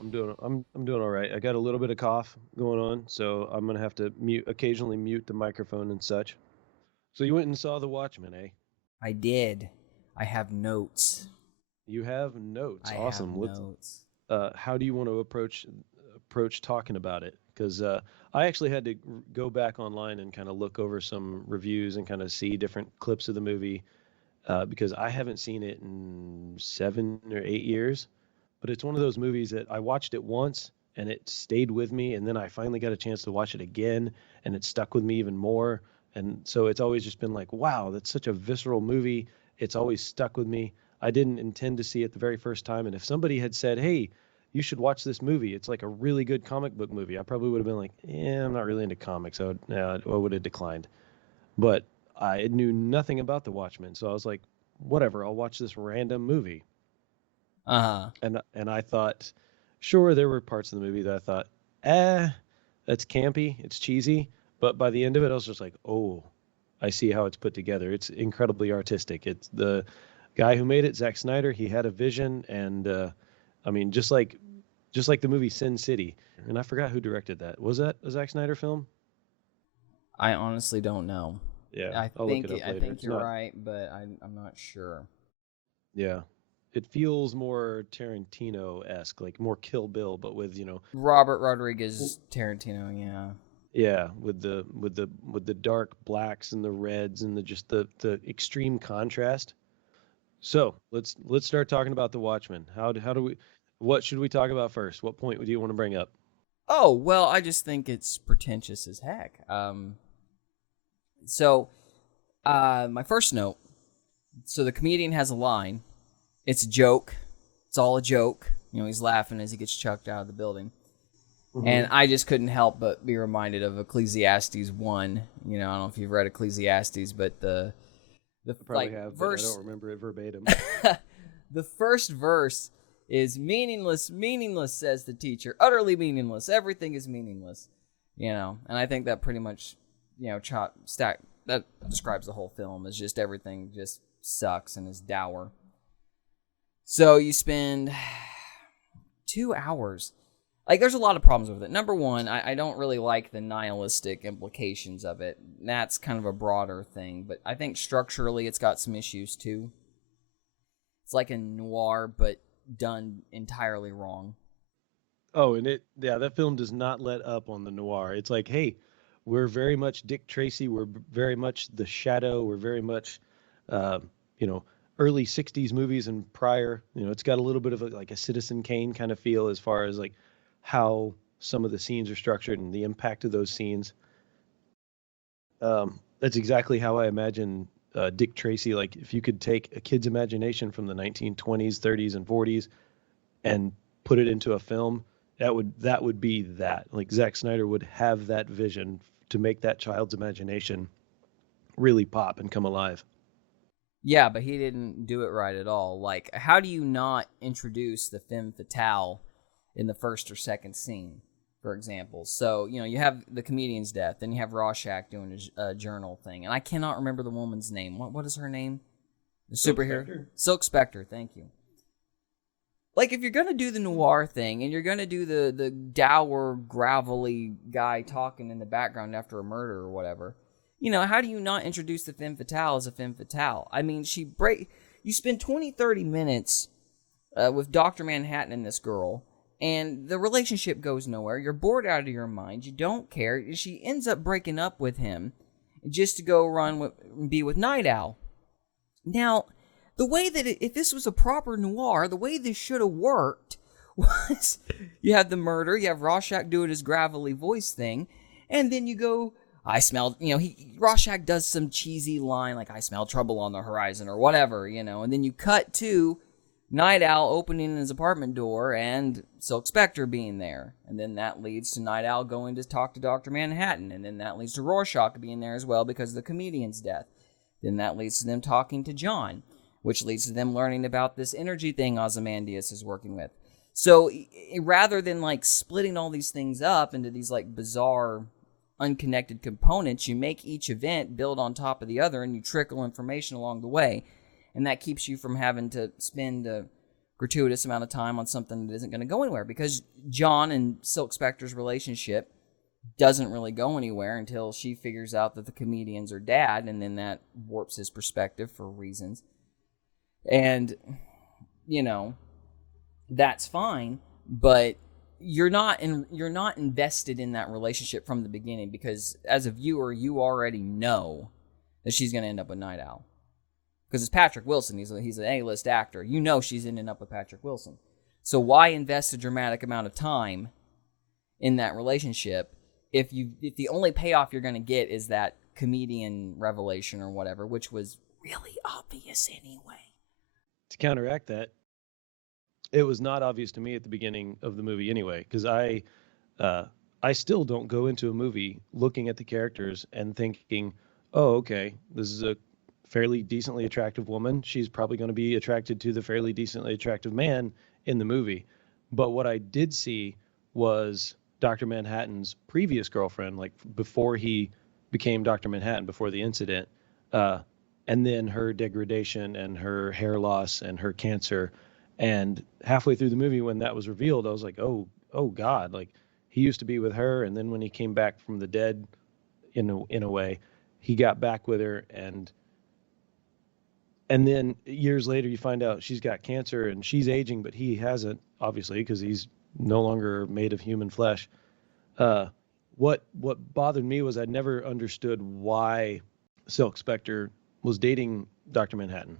I'm doing all right. I got a little bit of cough going on, so I'm gonna have to occasionally mute the microphone and such. So you went and saw The Watchmen, eh? I did. I have notes. You have notes. I have Awesome. notes. How do you want to approach talking about it? Because I actually had to go back online and kind of look over some reviews and kind of see different clips of the movie because I haven't seen it in 7 or 8 years. But it's one of those movies that I watched it once and it stayed with me, and then I finally got a chance to watch it again, and it stuck with me even more. And so it's always just been like, wow, that's such a visceral movie. It's always stuck with me. I didn't intend to see it the very first time, and if somebody had said, "Hey, you should watch this movie. It's like a really good comic book movie," I probably would have been like, "Yeah, I'm not really into comics." I would have declined. But I knew nothing about the Watchmen, so I was like, "Whatever, I'll watch this random movie." Uh huh. And I thought, sure, there were parts of the movie that I thought, eh, that's campy, it's cheesy, but by the end of it, I was just like, oh, I see how it's put together. It's incredibly artistic. It's the guy who made it, Zack Snyder. He had a vision, and I mean, just like the movie Sin City. And I forgot who directed that. Was that a Zack Snyder film? I honestly don't know. Yeah, I I'll look think it up I later. think It's you're not. right, but I'm not sure. Yeah, it feels more Tarantino-esque, like more Kill Bill, but with Robert Rodriguez Tarantino. Yeah. yeah, with the dark blacks and the reds and the extreme contrast. So let's start talking about the Watchmen. How do we? What should we talk about first? What point do you want to bring up? Oh well, I just think it's pretentious as heck. So, my first note. So the comedian has a line. It's a joke. It's all a joke. He's laughing as he gets chucked out of the building. Hmm. And I just couldn't help but be reminded of Ecclesiastes 1. I don't know if you've read Ecclesiastes, but the I probably like have, but I don't verse remember it verbatim. the first verse is meaningless, meaningless, says the teacher. Utterly meaningless. Everything is meaningless. And I think that pretty much, that describes the whole film. Is just everything just sucks and is dour. So you spend 2 hours. Like, there's a lot of problems with it. Number one, I don't really like the nihilistic implications of it. That's kind of a broader thing, but I think structurally it's got some issues too. It's like a noir, but done entirely wrong. Oh, and yeah, that film does not let up on the noir. It's like, hey, we're very much Dick Tracy. We're very much The Shadow. We're very much, uh, you know, early '60s movies and prior. It's got a little bit of like a Citizen Kane kind of feel as far as like how some of the scenes are structured and the impact of those scenes. That's exactly how I imagine Dick Tracy. Like, if you could take a kid's imagination from the 1920s, 30s, and 40s and put it into a film, that would be that. Like, Zack Snyder would have that vision to make that child's imagination really pop and come alive. Yeah, but he didn't do it right at all. Like, how do you not introduce the femme fatale in the first or second scene, for example? So, you have the comedian's death, then you have Rorschach doing a journal thing, and I cannot remember the woman's name. What is her name? The Silk superhero? Spectre. Silk Spectre, thank you. Like, if you're gonna do the noir thing, and you're gonna do the dour, gravelly guy talking in the background after a murder or whatever, how do you not introduce the femme fatale as a femme fatale? I mean, you spend 20, 30 minutes with Dr. Manhattan and this girl, and the relationship goes nowhere. You're bored out of your mind. You don't care. She ends up breaking up with him just to go be with Night Owl. Now, the way that if this was a proper noir, the way this should have worked was you have the murder, you have Rorschach doing his gravelly voice thing, and then you go, I smelled, Rorschach does some cheesy line like, I smell trouble on the horizon or whatever, and then you cut to Night Owl opening his apartment door and Silk Spectre being there. And then that leads to Night Owl going to talk to Dr. Manhattan, and then that leads to Rorschach being there as well because of the comedian's death. Then that leads to them talking to John, which leads to them learning about this energy thing Ozymandias is working with. So rather than like splitting all these things up into these like bizarre, unconnected components, you make each event build on top of the other and you trickle information along the way. And that keeps you from having to spend a gratuitous amount of time on something that isn't going to go anywhere, because John and Silk Spectre's relationship doesn't really go anywhere until she figures out that the comedians are dad, and then that warps his perspective for reasons. And, you know, that's fine, but you're not invested in that relationship from the beginning, because as a viewer, you already know that she's going to end up with Night Owl. Because it's Patrick Wilson. He's an A-list actor. You know she's ending up with Patrick Wilson. So why invest a dramatic amount of time in that relationship if the only payoff you're going to get is that comedian revelation or whatever, which was really obvious anyway? To counteract that, it was not obvious to me at the beginning of the movie anyway, because I still don't go into a movie looking at the characters and thinking, oh, okay, this is a fairly decently attractive woman. She's probably going to be attracted to the fairly decently attractive man in the movie. But what I did see was Dr. Manhattan's previous girlfriend, like before he became Dr. Manhattan, before the incident, and then her degradation and her hair loss and her cancer. And halfway through the movie, when that was revealed, I was like, oh God, like he used to be with her. And then when he came back from the dead, in a way, he got back with her, and then years later, you find out she's got cancer and she's aging, but he hasn't, obviously, because he's no longer made of human flesh. What bothered me was I never understood why Silk Spectre was dating Dr. Manhattan.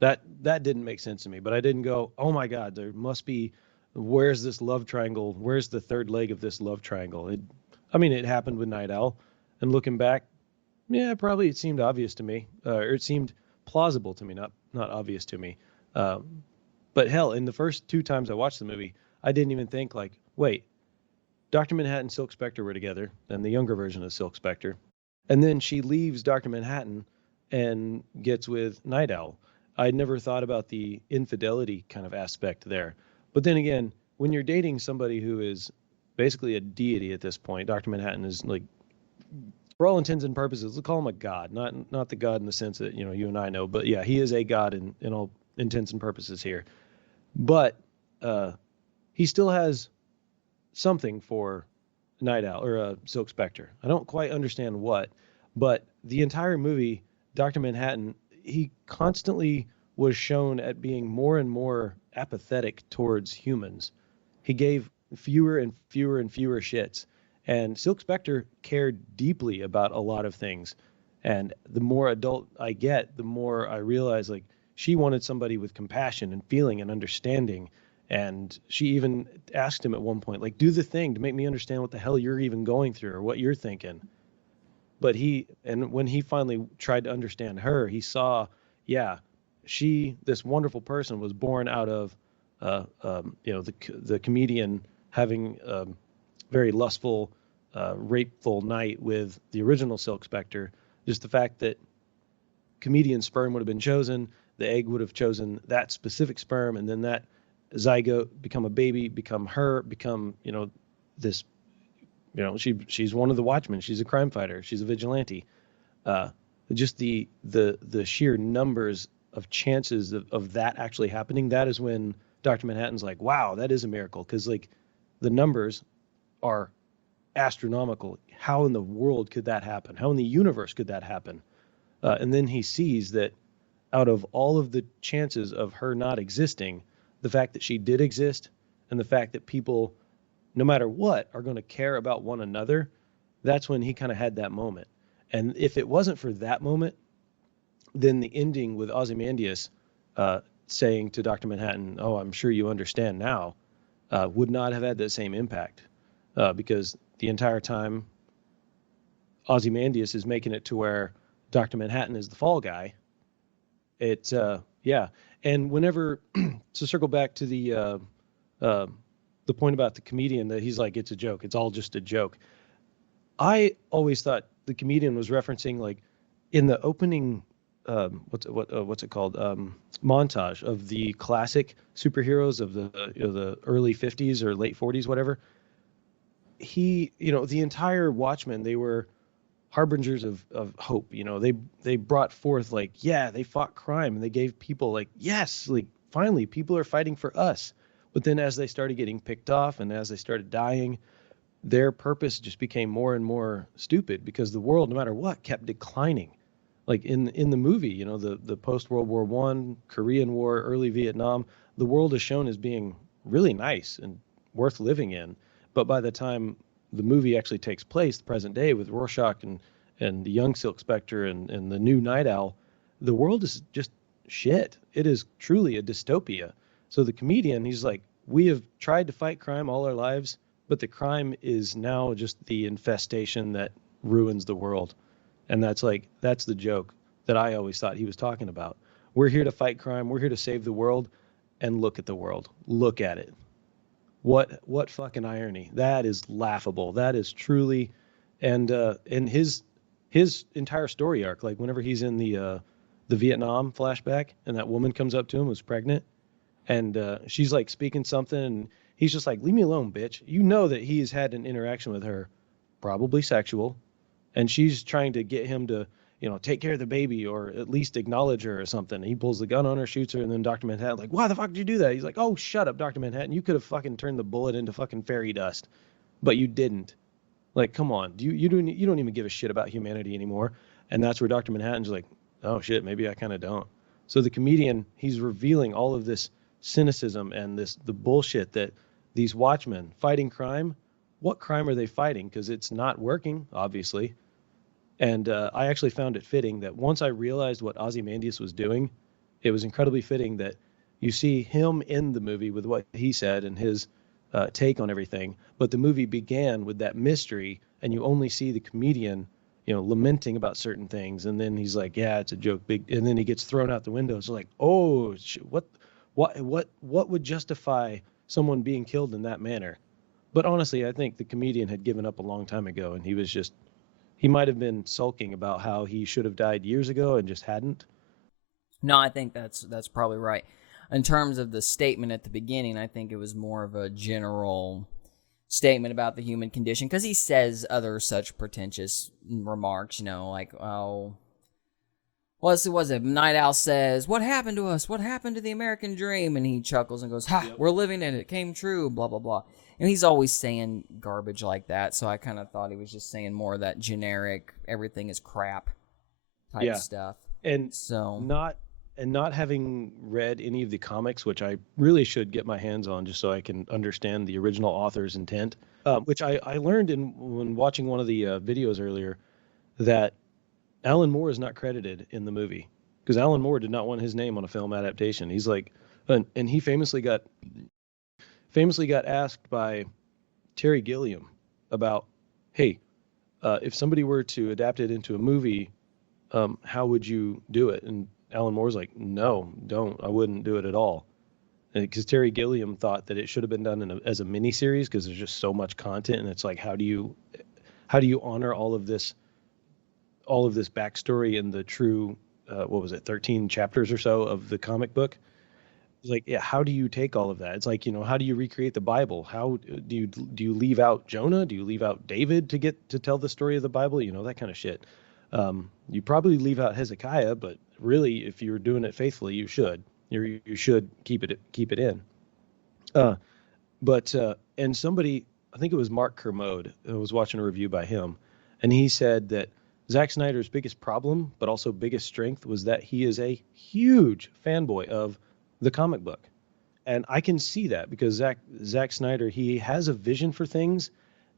That didn't make sense to me, but I didn't go, oh my God, there must be, where's this love triangle? Where's the third leg of this love triangle? It happened with Night Owl, and looking back, yeah, probably it seemed obvious to me, or it seemed plausible to me, not obvious to me. But hell, in the first 2 times I watched the movie, I didn't even think like, wait, Dr. Manhattan and Silk Spectre were together, and the younger version of Silk Spectre, and then she leaves Dr. Manhattan and gets with Night Owl. I'd never thought about the infidelity kind of aspect there. But then again, when you're dating somebody who is basically a deity at this point, Dr. Manhattan is like, for all intents and purposes, let's call him a god, not the god in the sense that you and I know, but yeah, he is a god in all intents and purposes here. But he still has something for Night Owl or Silk Spectre. I don't quite understand what, but the entire movie, Dr. Manhattan, he constantly was shown at being more and more apathetic towards humans. He gave fewer and fewer and fewer shits. And Silk Spectre cared deeply about a lot of things. And the more adult I get, the more I realize like she wanted somebody with compassion and feeling and understanding. And she even asked him at one point, like, do the thing to make me understand what the hell you're even going through or what you're thinking. But when he finally tried to understand her, he saw, yeah, this wonderful person was born out of, the comedian having very lustful, rapeful night with the original Silk Spectre. Just the fact that comedian sperm would have been chosen, the egg would have chosen that specific sperm, and then that zygote become a baby, become this, she's one of the Watchmen. She's a crime fighter. She's a vigilante. Just the sheer numbers of chances of that actually happening. That is when Dr. Manhattan's like, wow, that is a miracle. Because like the numbers are astronomical. How in the world could that happen? How in the universe could that happen? And then he sees that out of all of the chances of her not existing, the fact that she did exist and the fact that people, no matter what, are going to care about one another, that's when he kind of had that moment. And if it wasn't for that moment, then the ending with Ozymandias saying to Dr. Manhattan, oh, I'm sure you understand now, would not have had the same impact. Because the entire time Ozymandias is making it to where Dr. Manhattan is the fall guy. Yeah. And whenever, to circle back to the point about the comedian that he's like, it's a joke. It's all just a joke. I always thought the comedian was referencing like in the opening, what's it called? Montage of the classic superheroes of the early 50s or late 40s, whatever. The entire Watchmen, they were harbingers of hope. They brought forth like, yeah, they fought crime and they gave people like, yes, like finally people are fighting for us. But then as they started getting picked off and as they started dying, their purpose just became more and more stupid because the world, no matter what, kept declining. Like in the movie, the post World War One, Korean War, early Vietnam, the world is shown as being really nice and worth living in. But by the time the movie actually takes place, the present day with Rorschach and the young Silk Spectre and the new Night Owl, the world is just shit. It is truly a dystopia. So the comedian, he's like, we have tried to fight crime all our lives, but the crime is now just the infestation that ruins the world. And that's the joke that I always thought he was talking about. We're here to fight crime, we're here to save the world, and look at the world. Look at it. What fucking irony. That is laughable. That is truly, and his entire story arc, like whenever he's in the Vietnam flashback and that woman comes up to him who's pregnant and she's like speaking something and he's just like, leave me alone, bitch. You know that he's had an interaction with her, probably sexual, and she's trying to get him to, take care of the baby or at least acknowledge her or something. He pulls the gun on her, shoots her, and then Dr. Manhattan like, why the fuck did you do that? He's like, oh, shut up, Dr. Manhattan. You could have fucking turned the bullet into fucking fairy dust, but you didn't. Like, come on. You don't even give a shit about humanity anymore. And that's where Dr. Manhattan's like, oh shit, maybe I kind of don't. So the comedian, he's revealing all of this cynicism and the bullshit that these Watchmen fighting crime. What crime are they fighting? Because it's not working, obviously. And I actually found it fitting that once I realized what Ozymandias was doing, it was incredibly fitting that you see him in the movie with what he said and his take on everything. But the movie began with that mystery, and you only see the comedian, lamenting about certain things. And then he's like, yeah, it's a joke. Big. And then he gets thrown out the window. It's like, oh, what would justify someone being killed in that manner? But honestly, I think the comedian had given up a long time ago, and he might have been sulking about how he should have died years ago and just hadn't. No, I think that's probably right. In terms of the statement at the beginning, I think it was more of a general statement about the human condition because he says other such pretentious remarks, like, oh, what was it? Night Owl says, what happened to us? What happened to the American dream? And he chuckles and goes, ha, yep. We're living it. It came true, blah, blah, blah. And he's always saying garbage like that, so I kind of thought he was just saying more of that generic, everything is crap type stuff. And so not having read any of the comics, which I really should get my hands on just so I can understand the original author's intent, which I learned when watching one of the videos earlier that Alan Moore is not credited in the movie because Alan Moore did not want his name on a film adaptation. He's like, and he famously got asked by Terry Gilliam about, hey, if somebody were to adapt it into a movie, how would you do it? And Alan Moore's like, no, don't. I wouldn't do it at all. Because Terry Gilliam thought that it should have been done as a miniseries because there's just so much content, and it's like, how do you honor all of this backstory in the true, 13 chapters or so of the comic book? Like, yeah, how do you take all of that? It's like, how do you recreate the Bible? How do you leave out Jonah? Do you leave out David to get to tell the story of the Bible? That kind of shit. You probably leave out Hezekiah, but really, if you're doing it faithfully, you should. You should keep it in. And somebody, I think it was Mark Kermode, I was watching a review by him, and he said that Zack Snyder's biggest problem, but also biggest strength, was that he is a huge fanboy of the comic book. And I can see that because Zack Snyder, he has a vision for things,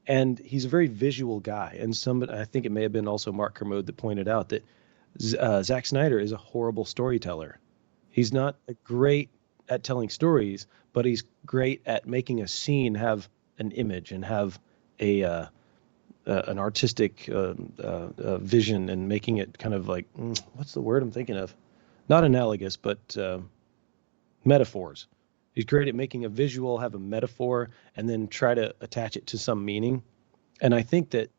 and he's a very visual guy. And I think it may have been also Mark Kermode that pointed out that Zack Snyder is a horrible storyteller. He's not great at telling stories, but he's great at making a scene have an image and have an artistic vision and making it kind of like, what's the word I'm thinking of? Not analogous, but metaphors. He's great at making a visual have a metaphor and then try to attach it to some meaning. And I think that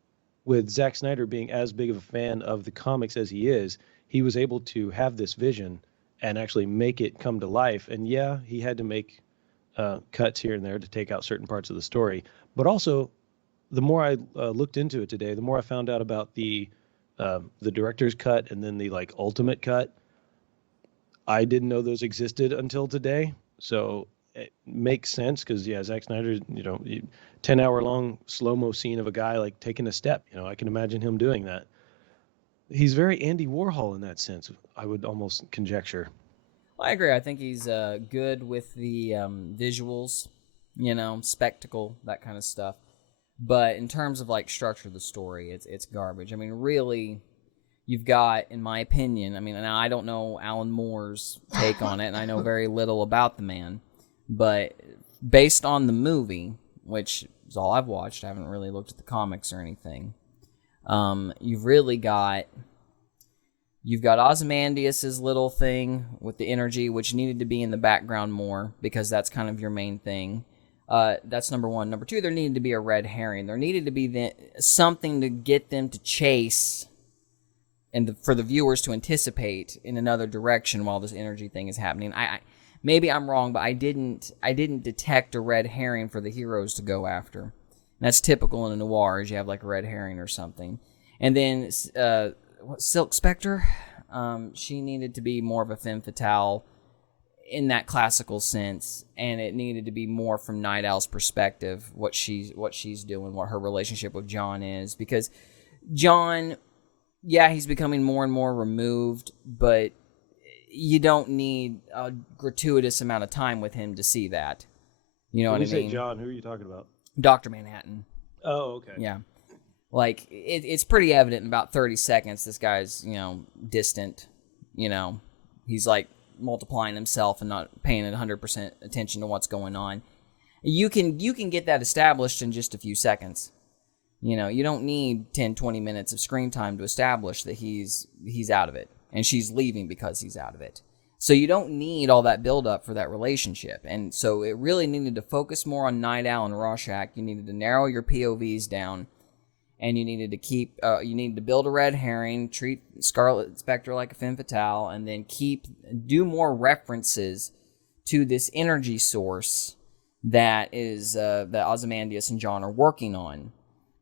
with Zack Snyder being as big of a fan of the comics as he is, he was able to have this vision and actually make it come to life. And yeah, he had to make cuts here and there to take out certain parts of the story. But also, the more I looked into it today, the more I found out about the director's cut and then the ultimate cut. I didn't know those existed until today. So it makes sense because, yeah, Zack Snyder, 10-hour long slow mo scene of a guy like taking a step. I can imagine him doing that. He's very Andy Warhol in that sense, I would almost conjecture. I agree. I think he's good with the visuals, spectacle, that kind of stuff. But in terms of like structure of the story, it's garbage. I mean, really, you've got, in my opinion, I mean, and I don't know Alan Moore's take on it, and I know very little about the man, but based on the movie, which is all I've watched, I haven't really looked at the comics or anything. You've really got Ozymandias's little thing with the energy, which needed to be in the background more because that's kind of your main thing. That's number one. Number two, there needed to be a red herring. There needed to be something to get them to chase and for the viewers to anticipate in another direction while this energy thing is happening. Maybe I'm wrong, but I didn't detect a red herring for the heroes to go after. And that's typical in a noir, is you have like a red herring or something. And then Silk Spectre, she needed to be more of a femme fatale in that classical sense, and it needed to be more from Night Owl's perspective, what she's doing, what her relationship with John is, because John, yeah, he's becoming more and more removed, but you don't need a gratuitous amount of time with him to see that. You know what I mean? When you say John, who are you talking about? Dr. Manhattan. Oh, okay. Yeah. Like, it's pretty evident in about 30 seconds this guy's, distant. He's like multiplying himself and not paying 100% attention to what's going on. You can get that established in just a few seconds. You don't need 10, 20 minutes of screen time to establish that he's out of it, and she's leaving because he's out of it. So you don't need all that build-up for that relationship. And so it really needed to focus more on Night Owl and Rorschach. You needed to narrow your POVs down, and you needed to build a red herring, treat Scarlet Spectre like a femme fatale, and then do more references to this energy source that Ozymandias and John are working on.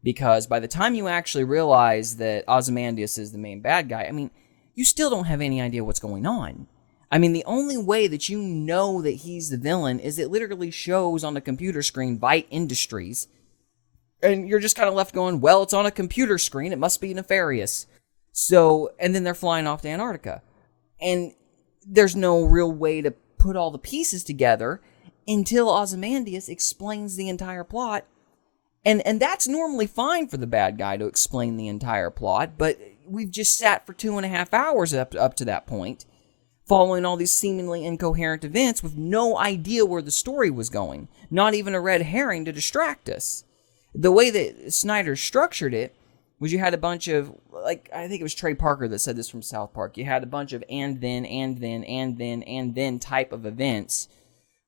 Because by the time you actually realize that Ozymandias is the main bad guy, I mean, you still don't have any idea what's going on. I mean, the only way that you know that he's the villain is it literally shows on the computer screen Vite Industries. And you're just kind of left going, well, it's on a computer screen. It must be nefarious. So, and then they're flying off to Antarctica. And there's no real way to put all the pieces together until Ozymandias explains the entire plot. And that's normally fine for the bad guy to explain the entire plot, but we've just sat for 2.5 hours up to that point, following all these seemingly incoherent events with no idea where the story was going. Not even a red herring to distract us. The way that Snyder structured it was you had a bunch of, like, I think it was Trey Parker that said this from South Park. You had a bunch of and then type of events,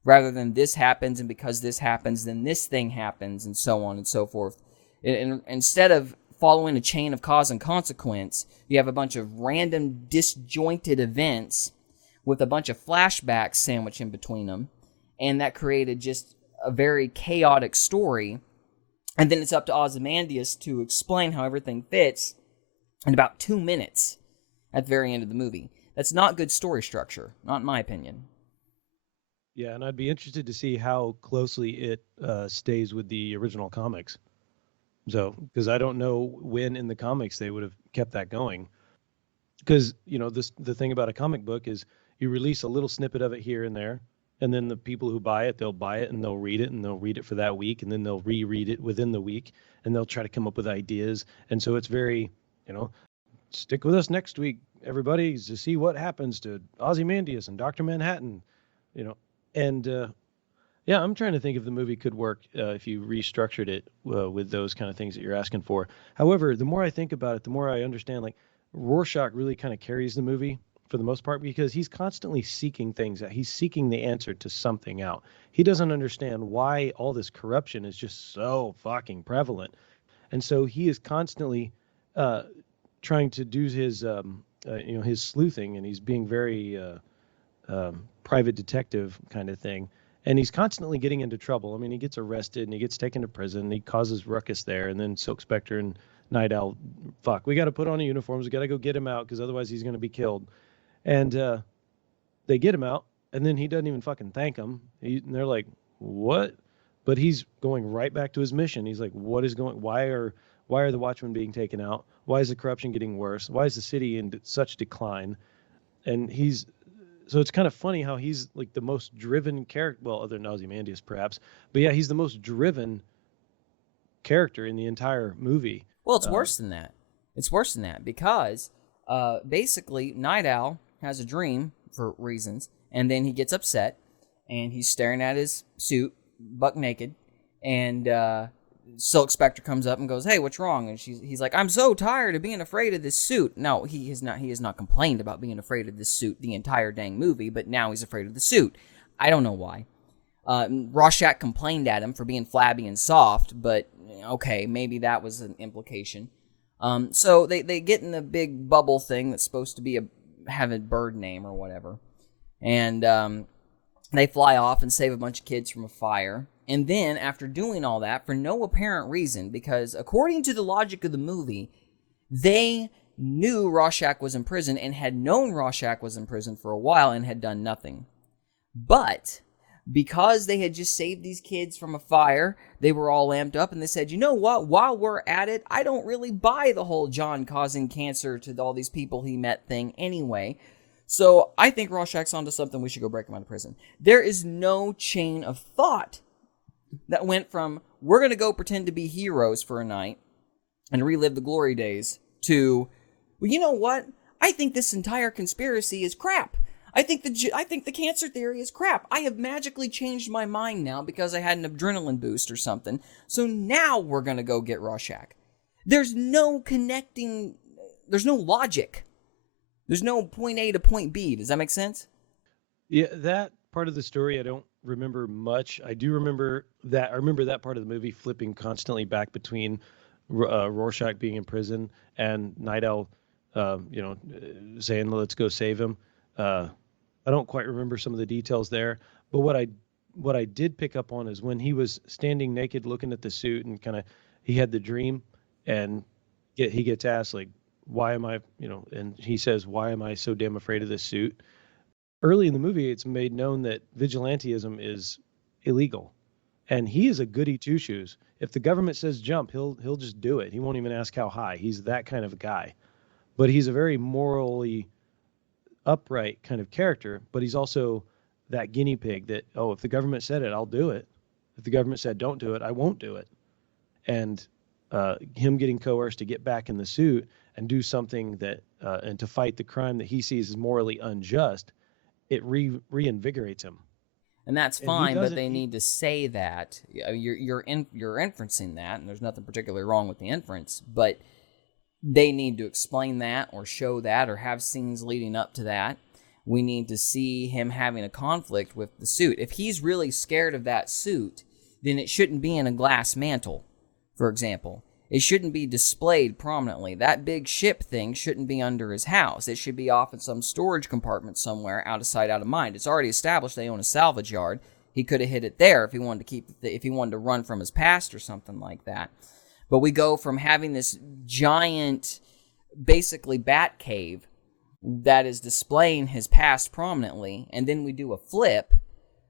rather than this happens, and because this happens, then this thing happens, and so on and so forth. And instead of following a chain of cause and consequence, you have a bunch of random disjointed events with a bunch of flashbacks sandwiched in between them, and that created just a very chaotic story. And then it's up to Ozymandias to explain how everything fits in about 2 minutes at the very end of the movie. That's not good story structure, not in my opinion. Yeah, and I'd be interested to see how closely it stays with the original comics. So, because I don't know when in the comics they would have kept that going. Because, the thing about a comic book is you release a little snippet of it here and there, and then the people who buy it, they'll buy it and they'll read it, and they'll read it for that week, and then they'll reread it within the week, and they'll try to come up with ideas. And so it's very, stick with us next week, everybody, to see what happens to Ozymandias and Dr. Manhattan, And yeah, I'm trying to think if the movie could work if you restructured it with those kind of things that you're asking for. However, the more I think about it, the more I understand, like, Rorschach really kind of carries the movie for the most part because he's constantly seeking things out. He's seeking the answer to something out. He doesn't understand why all this corruption is just so fucking prevalent. And so he is constantly trying to do his sleuthing, and he's being very private detective kind of thing. And he's constantly getting into trouble. I mean, he gets arrested and he gets taken to prison. And he causes ruckus there. And then Silk Spectre and Night Owl, we got to put on the uniforms. We got to go get him out because otherwise he's going to be killed. And They get him out, and then he doesn't even fucking thank them. And they're like, "What?" But he's going right back to his mission. He's like, "What is going? Why are the Watchmen being taken out? Why is the corruption getting worse? Why is the city in such decline?" And he's so it's kind of funny how he's like the most driven character. Well, other than Ozymandias, perhaps, but yeah, he's the most driven character in the entire movie. Well, it's Uh, worse than that. It's worse than that because basically, Night Owl has a dream for reasons, and then he gets upset, and he's staring at his suit, buck naked, and Silk Spectre comes up and goes, "Hey, what's wrong?" And he's like, "I'm so tired of being afraid of this suit." No, he has not. He has not complained about being afraid of this suit the entire dang movie, but now he's afraid of the suit. I don't know why. Rorschach complained at him for being flabby and soft, but okay, maybe that was an implication. So they get in the big bubble thing that's supposed to be have a bird name or whatever, and they fly off and save a bunch of kids from a fire. And then, after doing all that, for no apparent reason, because according to the logic of the movie, they knew Rorschach was in prison and had known Rorschach was in prison for a while and had done nothing. But because they had just saved these kids from a fire, they were all amped up, and they said, "You know what? While we're at it, I don't really buy the whole John causing cancer to all these people he met thing anyway. So I think Rorschach's onto something. We should go break him out of prison." There is no chain of thought that went from, we're going to go pretend to be heroes for a night and relive the glory days, to, well, you know what? I think this entire conspiracy is crap. I think the cancer theory is crap. I have magically changed my mind now because I had an adrenaline boost or something. So now we're going to go get Rorschach. There's no connecting, there's no logic. There's no point A to point B. Does that make sense? yeah, that part of the story I don't remember much. I do remember that. I remember that part of the movie flipping constantly back between Rorschach being in prison and Night Owl, saying, "Let's go save him." Uh, I don't quite remember some of the details there, but what I did pick up on is when he was standing naked, looking at the suit, and kind of he had the dream, and he gets asked like, "Why am I?" And he says, "Why am I so damn afraid of this suit?" Early in the movie, it's made known that vigilantism is illegal, and he is a goody two shoes. If the government says jump, he'll just do it. He won't even ask how high. He's that kind of a guy. But he's a very morally upright kind of character. But he's also that guinea pig that, oh, if the government said it, I'll do it. If the government said don't do it, I won't do it. And him getting coerced to get back in the suit and do something that and to fight the crime that he sees as morally unjust, it reinvigorates him. And that's And he fine, but doesn't. they need to say that. You're inferencing that, and there's nothing particularly wrong with the inference, but they need to explain that or show that or have scenes leading up to that. We need to see him having a conflict with the suit. If he's really scared of that suit, then it shouldn't be in a glass mantle, for example. It shouldn't be displayed prominently. That big ship thing shouldn't be under his house. It should be off in some storage compartment somewhere, out of sight, out of mind. It's already established they own a salvage yard. He could have hid it there if he wanted to if he wanted to run from his past or something like that. But we go from having this giant, basically bat cave that is displaying his past prominently, and then we do a flip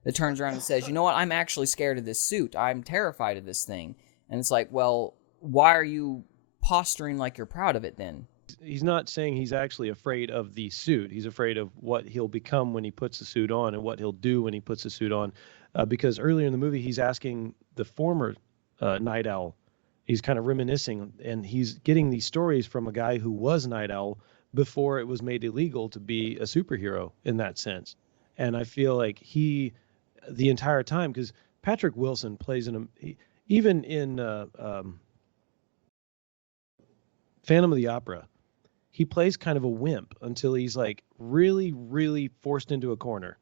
that turns around and says, "You know what? I'm actually scared of this suit. I'm terrified of this thing." And it's like, well, why are you posturing like you're proud of it then? He's not saying he's actually afraid of the suit. He's afraid of what he'll become when he puts the suit on and what he'll do when he puts the suit on. Because earlier in the movie, he's asking the former Night Owl. He's kind of reminiscing, and he's getting these stories from a guy who was Night Owl before it was made illegal to be a superhero in that sense. And I feel like the entire time, because Patrick Wilson plays even in Phantom of the Opera, he plays kind of a wimp until he's like really, really forced into a corner.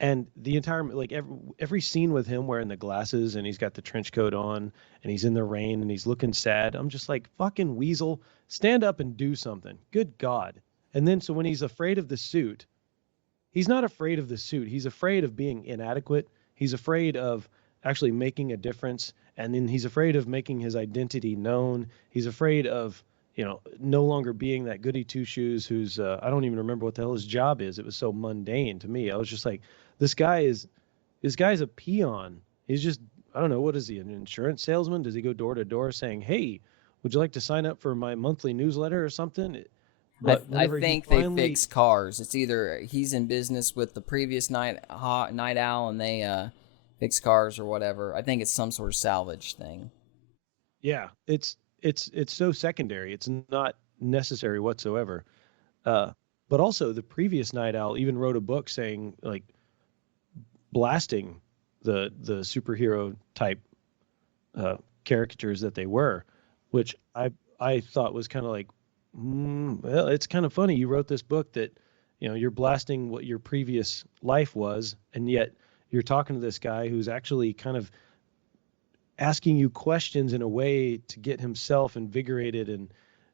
And the entire like every scene with him wearing the glasses and he's got the trench coat on and he's in the rain and he's looking sad, I'm just like, fucking weasel, stand up and do something. Good God. And then so when he's afraid of the suit, he's not afraid of the suit. He's afraid of being inadequate. He's afraid of actually making a difference. And then he's afraid of making his identity known. He's afraid of, no longer being that goody two shoes who's I don't even remember what the hell his job is. It was so mundane to me. I was just like, this guy is this guy's a peon. He's just, I don't know, what is he, an insurance salesman? Does he go door to door saying, hey, would you like to sign up for my monthly newsletter or something? But I whenever he think they finally, fix cars. It's either he's in business with the previous night owl, and they fix cars or whatever. I think it's some sort of salvage thing. yeah, it's so secondary. It's not necessary whatsoever. Uh, but also the previous night owl even wrote a book saying like blasting the superhero type uh, caricatures that they were, which I thought was kind of like, well, it's kind of funny. You wrote this book that, you're blasting what your previous life was, and yet you're talking to this guy who's actually kind of asking you questions in a way to get himself invigorated. And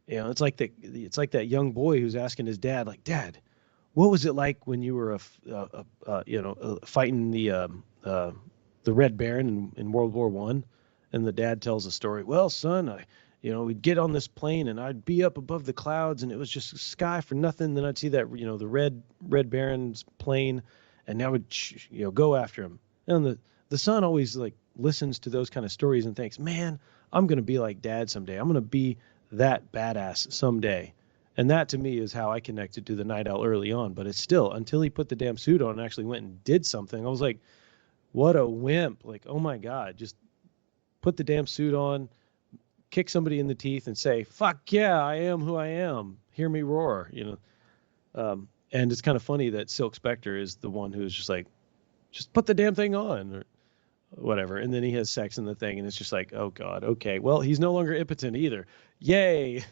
it's like that young boy who's asking his dad, like, Dad, what was it like when you were fighting the Red Baron in World War I? And the dad tells the story. Well, son, we'd get on this plane and I'd be up above the clouds and it was just sky for nothing. Then I'd see that the Red Baron's plane, and I would go after him. And the son always like listens to those kind of stories and thinks, man, I'm gonna be like Dad someday. I'm gonna be that badass someday. And that to me is how I connected to the Night Owl early on. But it's still, until he put the damn suit on and actually went and did something, I was like, what a wimp. Like, oh my God, just put the damn suit on, kick somebody in the teeth and say, fuck yeah, I am who I am. Hear me roar, And it's kind of funny that Silk Spectre is the one who's just like, just put the damn thing on or whatever. And then he has sex in the thing and it's just like, oh God, okay. Well, he's no longer impotent either. Yay.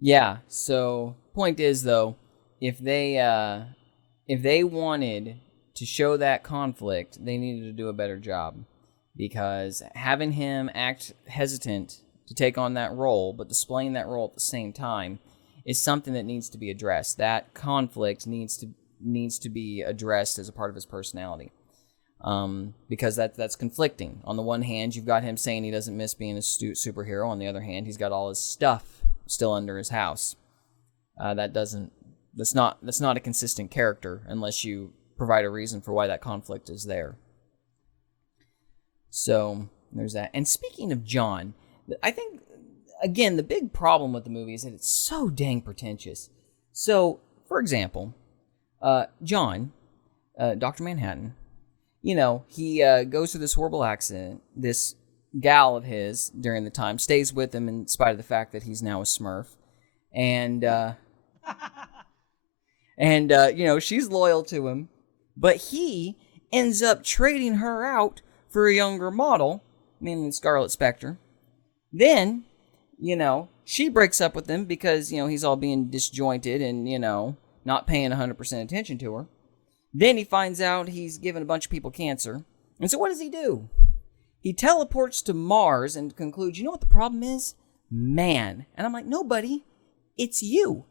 Yeah. So point is though, if they wanted to show that conflict, they needed to do a better job, because having him act hesitant to take on that role but displaying that role at the same time is something that needs to be addressed. That conflict needs to be addressed as a part of his personality, because that's conflicting. On the one hand, you've got him saying he doesn't miss being a superhero. On the other hand, he's got all his stuff still under his house. That's not a consistent character unless you provide a reason for why that conflict is there. So there's that. And speaking of John, I think, again, the big problem with the movie is that it's so dang pretentious. So, for example, John, Dr. Manhattan, he goes through this horrible accident. This gal of his, during the time, stays with him in spite of the fact that he's now a Smurf. And, she's loyal to him. But he ends up trading her out for a younger model, mainly Scarlet Spectre. Then, she breaks up with him because, he's all being disjointed and, not paying 100% attention to her. Then he finds out he's given a bunch of people cancer. And so what does he do? He teleports to Mars and concludes, you know what the problem is? Man. And I'm like, no, buddy, it's you.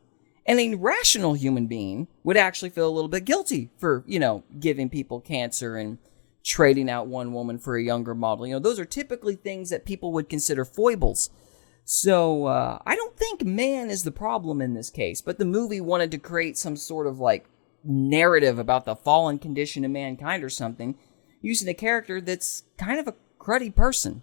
And a rational human being would actually feel a little bit guilty for, giving people cancer and trading out one woman for a younger model. Those are typically things that people would consider foibles. So I don't think man is the problem in this case, but the movie wanted to create some sort of like narrative about the fallen condition of mankind or something, using a character that's kind of a cruddy person.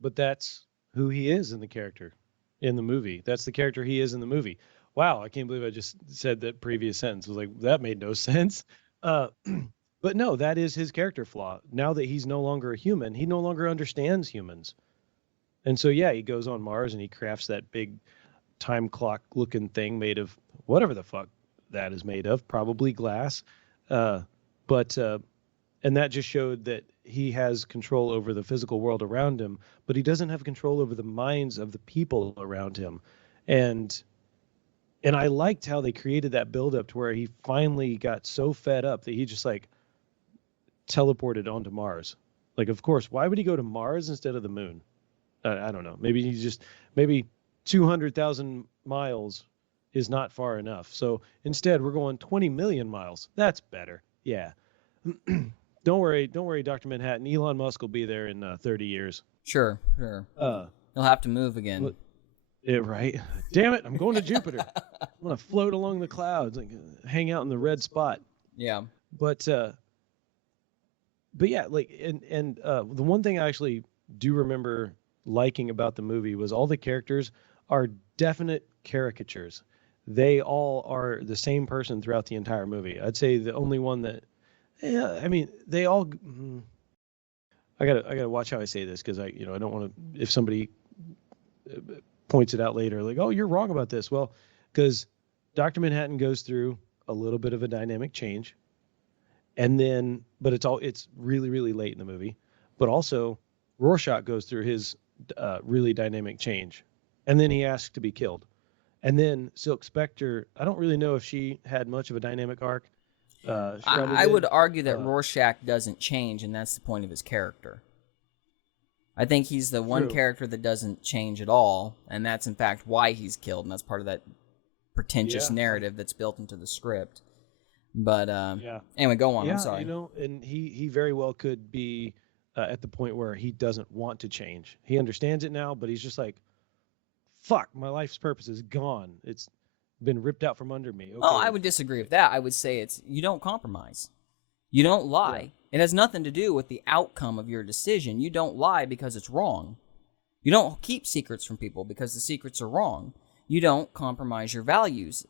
But that's who he is in the movie. That's the character he is in the movie. Wow, I can't believe I just said that previous sentence. I was like, that made no sense. But no, that is his character flaw. Now that he's no longer a human, he no longer understands humans. And so, yeah, he goes on Mars and he crafts that big time clock looking thing made of whatever the fuck that is made of, probably glass. And that just showed that he has control over the physical world around him, but he doesn't have control over the minds of the people around him. And I liked how they created that buildup to where he finally got so fed up that he just like teleported onto Mars. Like, of course, why would he go to Mars instead of the moon? I don't know. Maybe 200,000 miles is not far enough. So instead, we're going 20 million miles. That's better. Yeah. Don't worry, Dr. Manhattan. Elon Musk will be there in 30 years. Sure. He'll have to move again. Yeah, right. Damn it! I'm going to Jupiter. I'm gonna float along the clouds, like hang out in the red spot. Yeah. But yeah, like the one thing I actually do remember liking about the movie was all the characters are definite caricatures. They all are the same person throughout the entire movie. I'd say the only one that, yeah, I mean, they all. I gotta watch how I say this because I don't want to, if somebody points it out later, like, oh, you're wrong about this. Well, because Dr. Manhattan goes through a little bit of a dynamic change, and then, but it's really, really late in the movie. But also, Rorschach goes through his really dynamic change, and then he asks to be killed. And then Silk Spectre, I don't really know if she had much of a dynamic arc. She probably I did. would argue that Rorschach doesn't change, and that's the point of his character. I think he's the one character that doesn't change at all, and that's in fact why he's killed, and that's part of that pretentious narrative that's built into the script. But anyway, go on. I'm sorry. And he very well could be at the point where he doesn't want to change. He understands it now, but he's just like, fuck, my life's purpose is gone. It's been ripped out from under me. Okay. Oh, I would disagree with that. I would say you don't compromise. You don't lie. Yeah. It has nothing to do with the outcome of your decision. You don't lie because it's wrong. You don't keep secrets from people because the secrets are wrong. You don't compromise your values.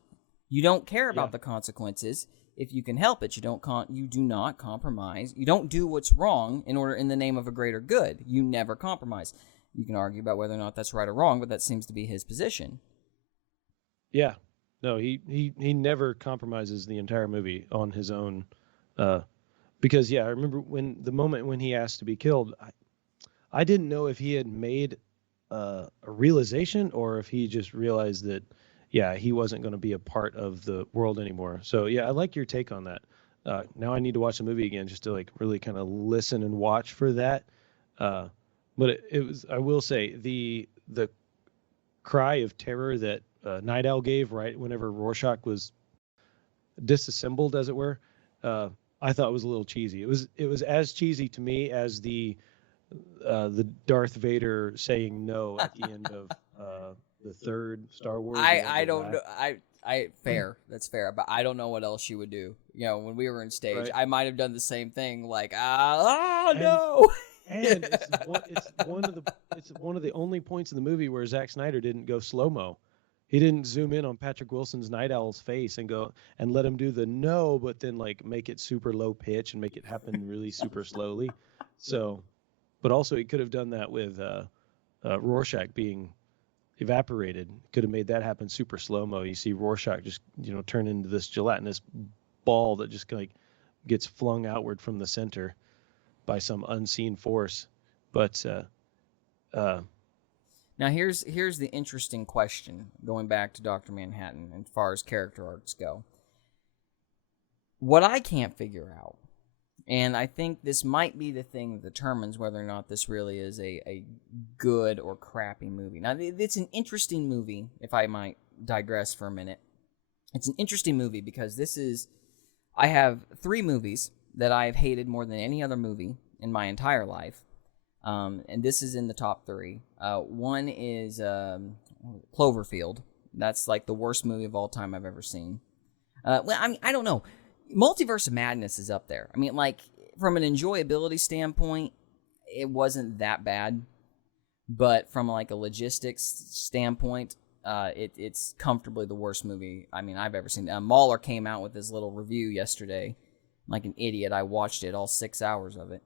You don't care about the consequences. If you can help it, you do not compromise. You don't do what's wrong in the name of a greater good. You never compromise. You can argue about whether or not that's right or wrong, but that seems to be his position. Yeah. No, he never compromises the entire movie on his own. Because I remember the moment when he asked to be killed, I didn't know if he had made a realization or if he just realized that, he wasn't going to be a part of the world anymore. So I like your take on that. Now I need to watch the movie again just to like really kind of listen and watch for that. But it was, I will say, the cry of terror that Night Owl gave right whenever Rorschach was disassembled, as it were, I thought was a little cheesy. It was as cheesy to me as the Darth Vader saying no at the end of the third Star Wars. I don't know. Fair. That's fair. But I don't know what else you would do. When we were in stage, I might have done the same thing. Like, no. And it's one of the only points in the movie where Zack Snyder didn't go slow-mo. He didn't zoom in on Patrick Wilson's Night Owl's face and go and let him do the no, but then like make it super low pitch and make it happen really super slowly. So, but also he could have done that with Rorschach being evaporated. Could have made that happen super slow-mo. You see Rorschach just turn into this gelatinous ball that just like gets flung outward from the center by some unseen force. But now here's the interesting question, going back to Dr. Manhattan as far as character arcs go. What I can't figure out, and I think this might be the thing that determines whether or not this really is a good or crappy movie. Now, it's an interesting movie, if I might digress for a minute. It's an interesting movie because I have 3 movies that I've hated more than any other movie in my entire life. And this is in the top 3. One is Cloverfield. That's like the worst movie of all time I've ever seen. I don't know. Multiverse of Madness is up there. I mean, like, from an enjoyability standpoint, it wasn't that bad. But from like a logistics standpoint, it's comfortably the worst movie I've ever seen. Mahler came out with his little review yesterday. Like an idiot, I watched it, all 6 hours of it.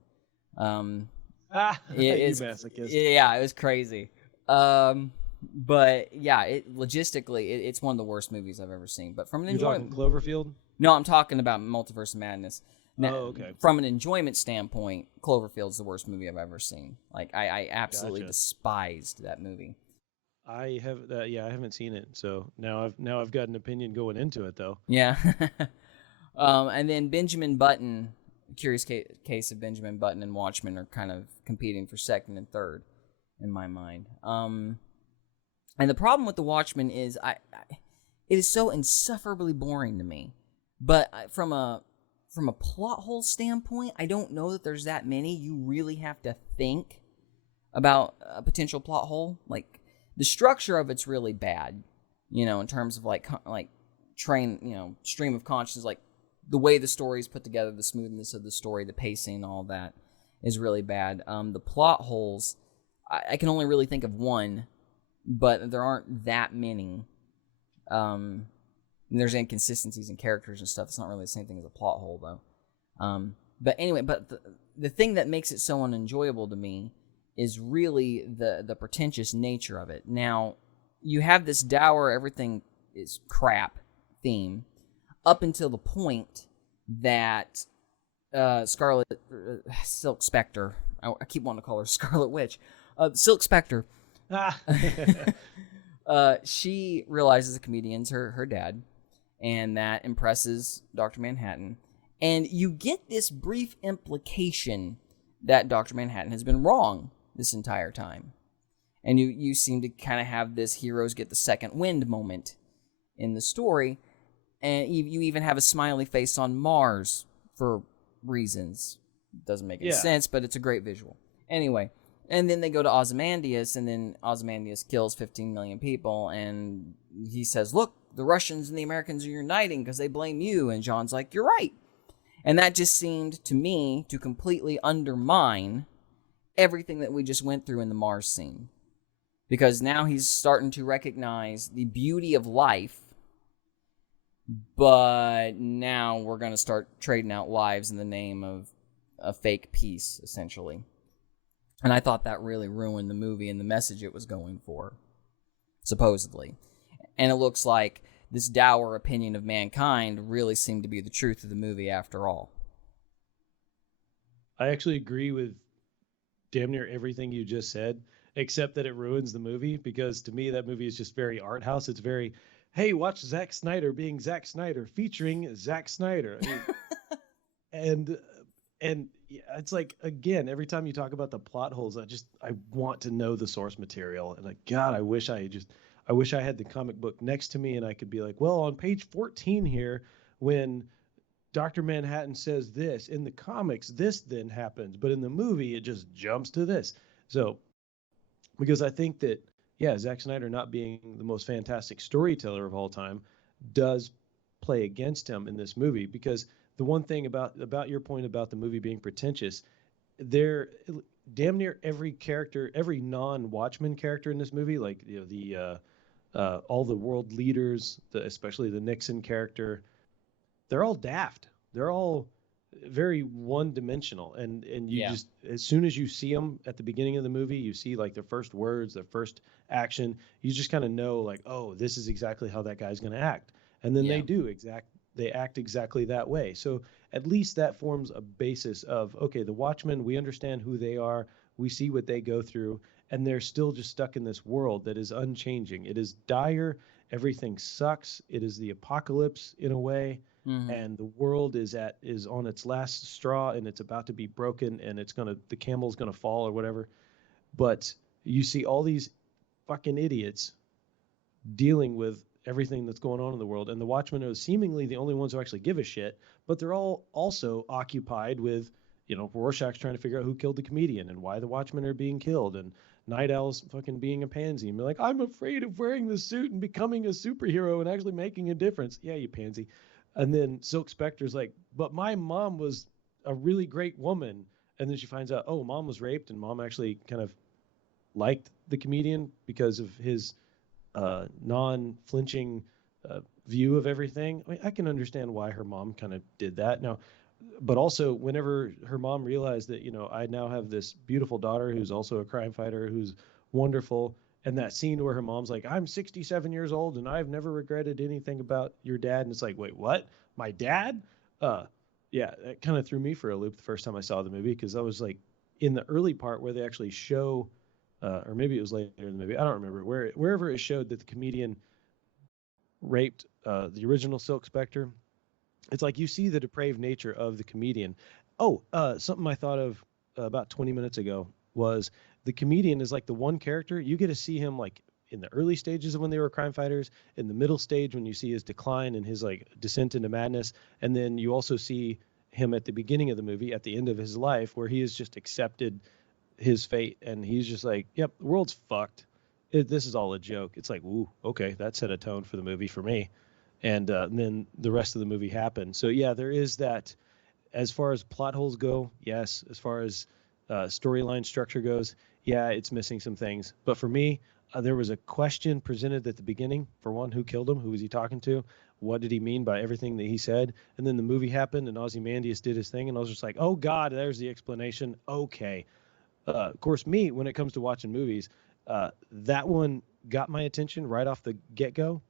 It was crazy. But logistically, it's one of the worst movies I've ever seen. But from an enjoyment, Cloverfield? No, I'm talking about Multiverse of Madness. Now, okay. From an enjoyment standpoint, Cloverfield's the worst movie I've ever seen. Like I absolutely despised that movie. I haven't seen it. So now I've got an opinion going into it though. Yeah. And then Benjamin Button. Curious Case of Benjamin Button and Watchmen are kind of competing for second and third in my mind. And the problem with the Watchmen is it is so insufferably boring to me. But from a plot hole standpoint, I don't know that there's that many. You really have to think about a potential plot hole. Like The structure of it's really bad, in terms of like stream of consciousness, like the way the story is put together, the smoothness of the story, the pacing, all that is really bad. The plot holes, I can only really think of one, but there aren't that many. There's inconsistencies in characters and stuff. It's not really the same thing as a plot hole, though. But anyway, the thing that makes it so unenjoyable to me is really the pretentious nature of it. Now, you have this dour, everything is crap theme up until the point that Silk Spectre, I keep wanting to call her Scarlet Witch, Silk Spectre, she realizes the comedian's her dad, and that impresses Dr. Manhattan. And you get this brief implication that Dr. Manhattan has been wrong this entire time. And you seem to kind of have this heroes get the second wind moment in the story. And you even have a smiley face on Mars for reasons. Doesn't make any sense, but it's a great visual. Anyway, and then they go to Ozymandias, and then Ozymandias kills 15 million people, and he says, look, the Russians and the Americans are uniting because they blame you. And John's like, you're right. And that just seemed to me to completely undermine everything that we just went through in the Mars scene. Because now he's starting to recognize the beauty of life, but now we're going to start trading out lives in the name of a fake peace, essentially. And I thought that really ruined the movie and the message it was going for, supposedly. And it looks like this dour opinion of mankind really seemed to be the truth of the movie after all. I actually agree with damn near everything you just said, except that it ruins the movie, because to me that movie is just very art house. It's very, hey, watch Zack Snyder being Zack Snyder featuring Zack Snyder. I mean, and yeah, it's like, again, every time you talk about the plot holes, I want to know the source material. And like, God, I wish I had the comic book next to me and I could be like, well, on page 14 here, when Dr. Manhattan says this, in the comics, this then happens, but in the movie, it just jumps to this. So, because I think that, yeah, Zack Snyder not being the most fantastic storyteller of all time does play against him in this movie, because the one thing about your point about the movie being pretentious, there damn near every character, every non-Watchmen character in this movie, like all the world leaders, especially the Nixon character, they're all daft. They're all very one-dimensional, and you just, as soon as you see them at the beginning of the movie, you see like their first words, their first action, you just kind of know like, oh, this is exactly how that guy's going to act, and then they act exactly that way. So at least that forms a basis of, okay, the Watchmen, we understand who they are, we see what they go through, and they're still just stuck in this world that is unchanging. It is dire. Everything sucks. It is the apocalypse in a way. Mm-hmm. And the world is on its last straw, and it's about to be broken, and the camel's gonna fall or whatever. But you see all these fucking idiots dealing with everything that's going on in the world, and the Watchmen are seemingly the only ones who actually give a shit. But they're all also occupied with, Rorschach's trying to figure out who killed the comedian and why the Watchmen are being killed, and Night Owl's fucking being a pansy and be like, I'm afraid of wearing the suit and becoming a superhero and actually making a difference. Yeah, you pansy. And then Silk Spectre's like, but my mom was a really great woman. And then she finds out, oh, mom was raped, and mom actually kind of liked the comedian because of his non-flinching view of everything. I mean, I can understand why her mom kind of did that. Now, but also whenever her mom realized that, I now have this beautiful daughter who's also a crime fighter, who's wonderful. And that scene where her mom's like, I'm 67 years old and I've never regretted anything about your dad. And it's like, wait, what? My dad? Yeah, it kind of threw me for a loop the first time I saw the movie, because I was like, in the early part where they actually show, or maybe it was later in the movie, I don't remember, wherever it showed that the comedian raped the original Silk Spectre, it's like you see the depraved nature of the comedian. Oh, something I thought of about 20 minutes ago was, the comedian is like the one character you get to see him like in the early stages of when they were crime fighters, in the middle stage when you see his decline and his like descent into madness, and then you also see him at the beginning of the movie, at the end of his life, where he has just accepted his fate and he's just like, yep, the world's fucked. this is all a joke. It's like, ooh, okay, that set a tone for the movie for me. And then the rest of the movie happened. So yeah, there is that. As far as plot holes go, yes. As far as storyline structure goes, yeah, it's missing some things. But for me, there was a question presented at the beginning. For one, who killed him? Who was he talking to? What did he mean by everything that he said? And then the movie happened, and Ozymandias did his thing, and I was just like, oh God, there's the explanation. Okay. Of course, me when it comes to watching movies, that one got my attention right off the get go,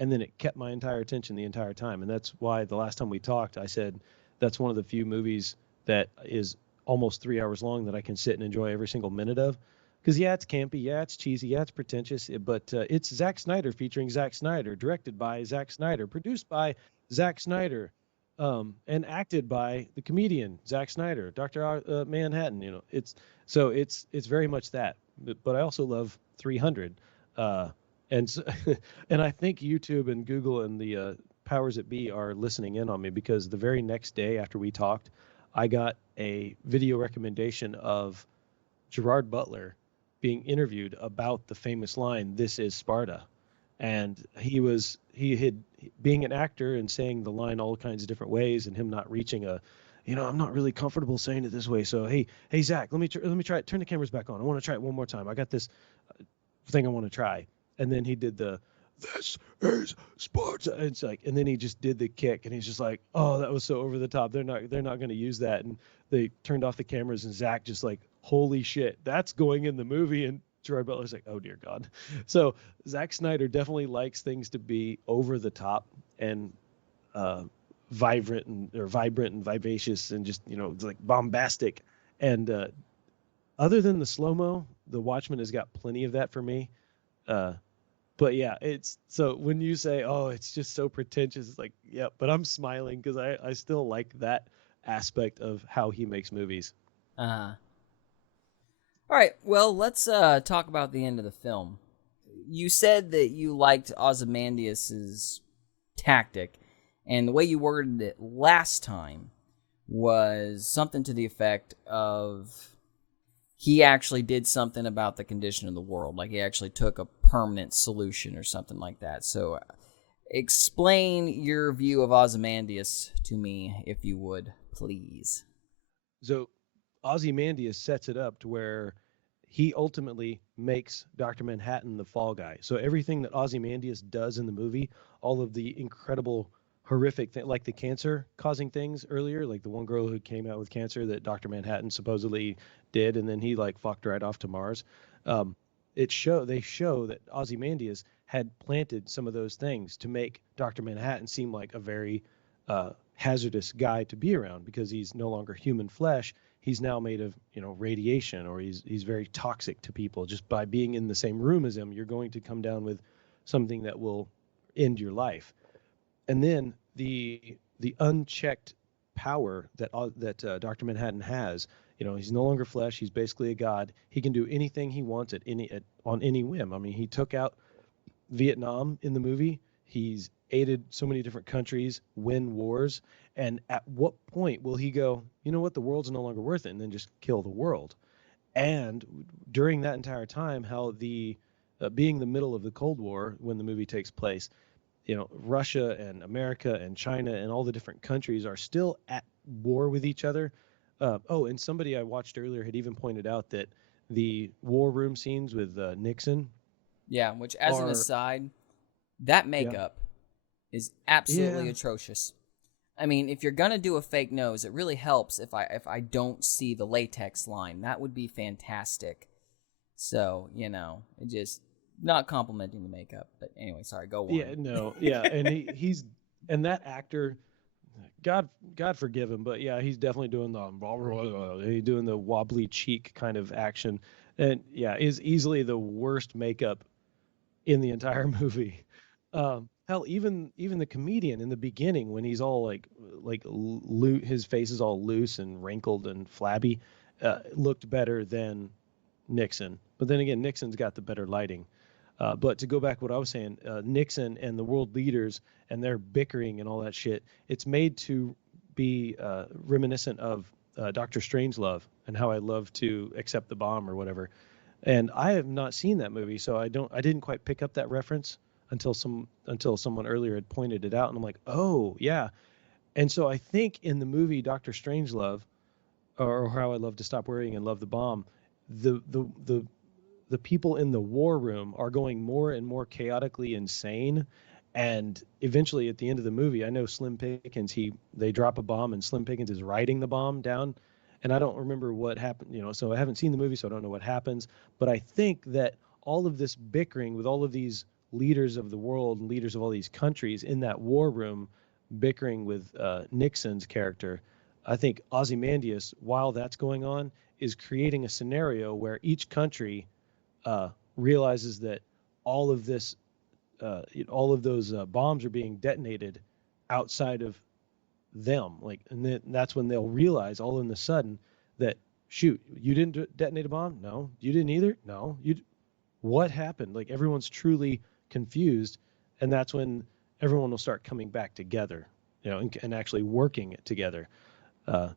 and then it kept my entire attention the entire time. And that's why the last time we talked, I said that's one of the few movies that is almost 3 hours long that I can sit and enjoy every single minute of. Because yeah, it's campy, yeah, it's cheesy, yeah, it's pretentious, but it's Zack Snyder featuring Zack Snyder, directed by Zack Snyder, produced by Zack Snyder, and acted by the comedian Zack Snyder, Doctor Manhattan. You know, it's very much that. But I also love 300, uh, and and I think YouTube and Google and the powers that be are listening in on me because the very next day after we talked, I got a video recommendation of Gerard Butler being interviewed about the famous line "This is Sparta," and he had being an actor and saying the line all kinds of different ways, and him not reaching a, I'm not really comfortable saying it this way. So hey Zach, let me try it. Turn the cameras back on. I want to try it one more time. I got this thing I want to try. And then he did the "This is Sparta." And it's like, and then he just did the kick, and he's just like, "Oh, that was so over the top. They're not going to use that." And they turned off the cameras, and Zach just like, "Holy shit, that's going in the movie." And Gerard Butler's like, "Oh dear God." So Zack Snyder definitely likes things to be over the top and uh, vibrant and vivacious and just like bombastic. And other than the slow mo, the Watchmen has got plenty of that for me. Uh, but yeah, it's so when you say, "Oh, it's just so pretentious," it's like, yeah, but I'm smiling because I still like that aspect of how he makes movies. Uh-huh. All right, well, let's talk about the end of the film. You said that you liked Ozymandias's tactic, and the way you worded it last time was something to the effect of he actually did something about the condition of the world, like he actually took a permanent solution or something like that. So, explain your view of Ozymandias to me, if you would, please. So Ozymandias sets it up to where he ultimately makes Dr. Manhattan the fall guy. So everything that Ozymandias does in the movie, all of the incredible horrific thing like the cancer causing things earlier, like the one girl who came out with cancer that Dr. Manhattan supposedly did, and then he like fucked right off to Mars. Um, they show that Ozymandias had planted some of those things to make Dr. Manhattan seem like a very hazardous guy to be around because he's no longer human flesh. He's now made of radiation, or he's very toxic to people. Just by being in the same room as him, you're going to come down with something that will end your life. And then the unchecked power that Dr. Manhattan has. He's no longer flesh. He's basically a god. He can do anything he wants on any whim. I mean, he took out Vietnam in the movie. He's aided so many different countries win wars. And at what point will he go, you know what, the world's no longer worth it, and then just kill the world? And during that entire time, how the being the middle of the Cold War when the movie takes place, Russia and America and China and all the different countries are still at war with each other. Oh, and somebody I watched earlier had even pointed out that the war room scenes with Nixon Yeah, which, as an are, aside, that yeah, makeup is absolutely yeah, atrocious. I mean, if you're gonna do a fake nose, it really helps if I don't see the latex line. That would be fantastic. So, it just not complimenting the makeup. But anyway, sorry, go yeah, on. no, yeah, and he's and that actor, God forgive him, but yeah, he's definitely doing the wobbly cheek kind of action, and yeah, is easily the worst makeup in the entire movie. Hell, even the comedian in the beginning when he's all his face is all loose and wrinkled and flabby, looked better than Nixon. But then again, Nixon's got the better lighting. But to go back to what I was saying, Nixon and the world leaders and their bickering and all that shit, it's made to be reminiscent of Doctor Strangelove and how I love to accept the bomb or whatever. And I have not seen that movie, so I didn't quite pick up that reference until someone earlier had pointed it out, and I'm like, oh yeah. And so I think in the movie Doctor Strangelove, or How I Love to Stop Worrying and Love the Bomb, the the the the people in the war room are going more and more chaotically insane. And eventually, at the end of the movie, I know Slim Pickens, they drop a bomb, and Slim Pickens is riding the bomb down. And I don't remember what happened, so I haven't seen the movie, so I don't know what happens. But I think that all of this bickering with all of these leaders of the world, leaders of all these countries in that war room, bickering with Nixon's character, I think Ozymandias, while that's going on, is creating a scenario where each country uh, realizes that all of this, all of those bombs are being detonated outside of them. Like, and then that's when they'll realize all in the sudden that, shoot, you didn't detonate a bomb? No. You didn't either? No. What happened? Like, everyone's truly confused, and that's when everyone will start coming back together, and actually working it together. Uh,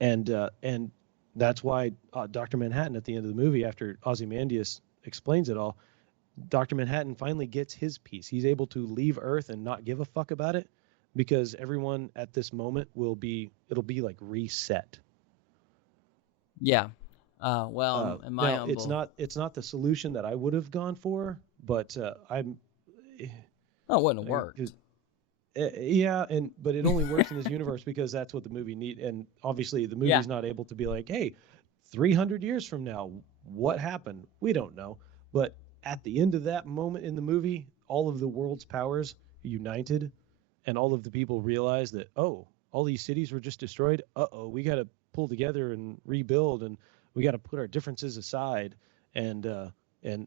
and that's why Dr. Manhattan at the end of the movie, after Ozymandias explains it all, Dr. Manhattan finally gets his piece. He's able to leave Earth and not give a fuck about it because everyone at this moment it'll be like reset. Yeah. Well, in my Now humble, it's not the solution that I would have gone for, but I'm oh, it wouldn't have worked. yeah, but it only works in this universe because that's what the movie need. And obviously, the Yeah. movie's not able to be like, hey, 300 years from now, what happened? We don't know. But at the end of that moment in the movie, all of the world's powers united, and all of the people realize that, oh, all these cities were just destroyed. Uh-oh, we got to pull together and rebuild, and we got to put our differences aside, and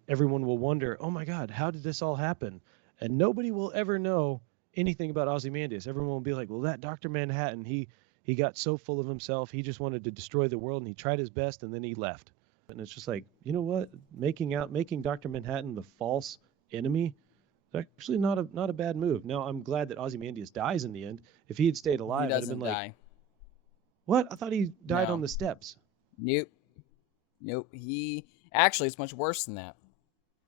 everyone will wonder, oh my God, how did this all happen? And nobody will ever know anything about Ozymandias. Everyone will be like, well, that Dr. Manhattan, he got so full of himself, he just wanted to destroy the world, and he tried his best, and then he left. And it's just like, you know what? Making Dr. Manhattan the false enemy, is actually not a bad move. Now I'm glad that Ozymandias dies in the end. If he had stayed He alive, I'd have been doesn't like, die. what? I thought he died on No. the steps. Nope. Nope. He actually it's much worse than that.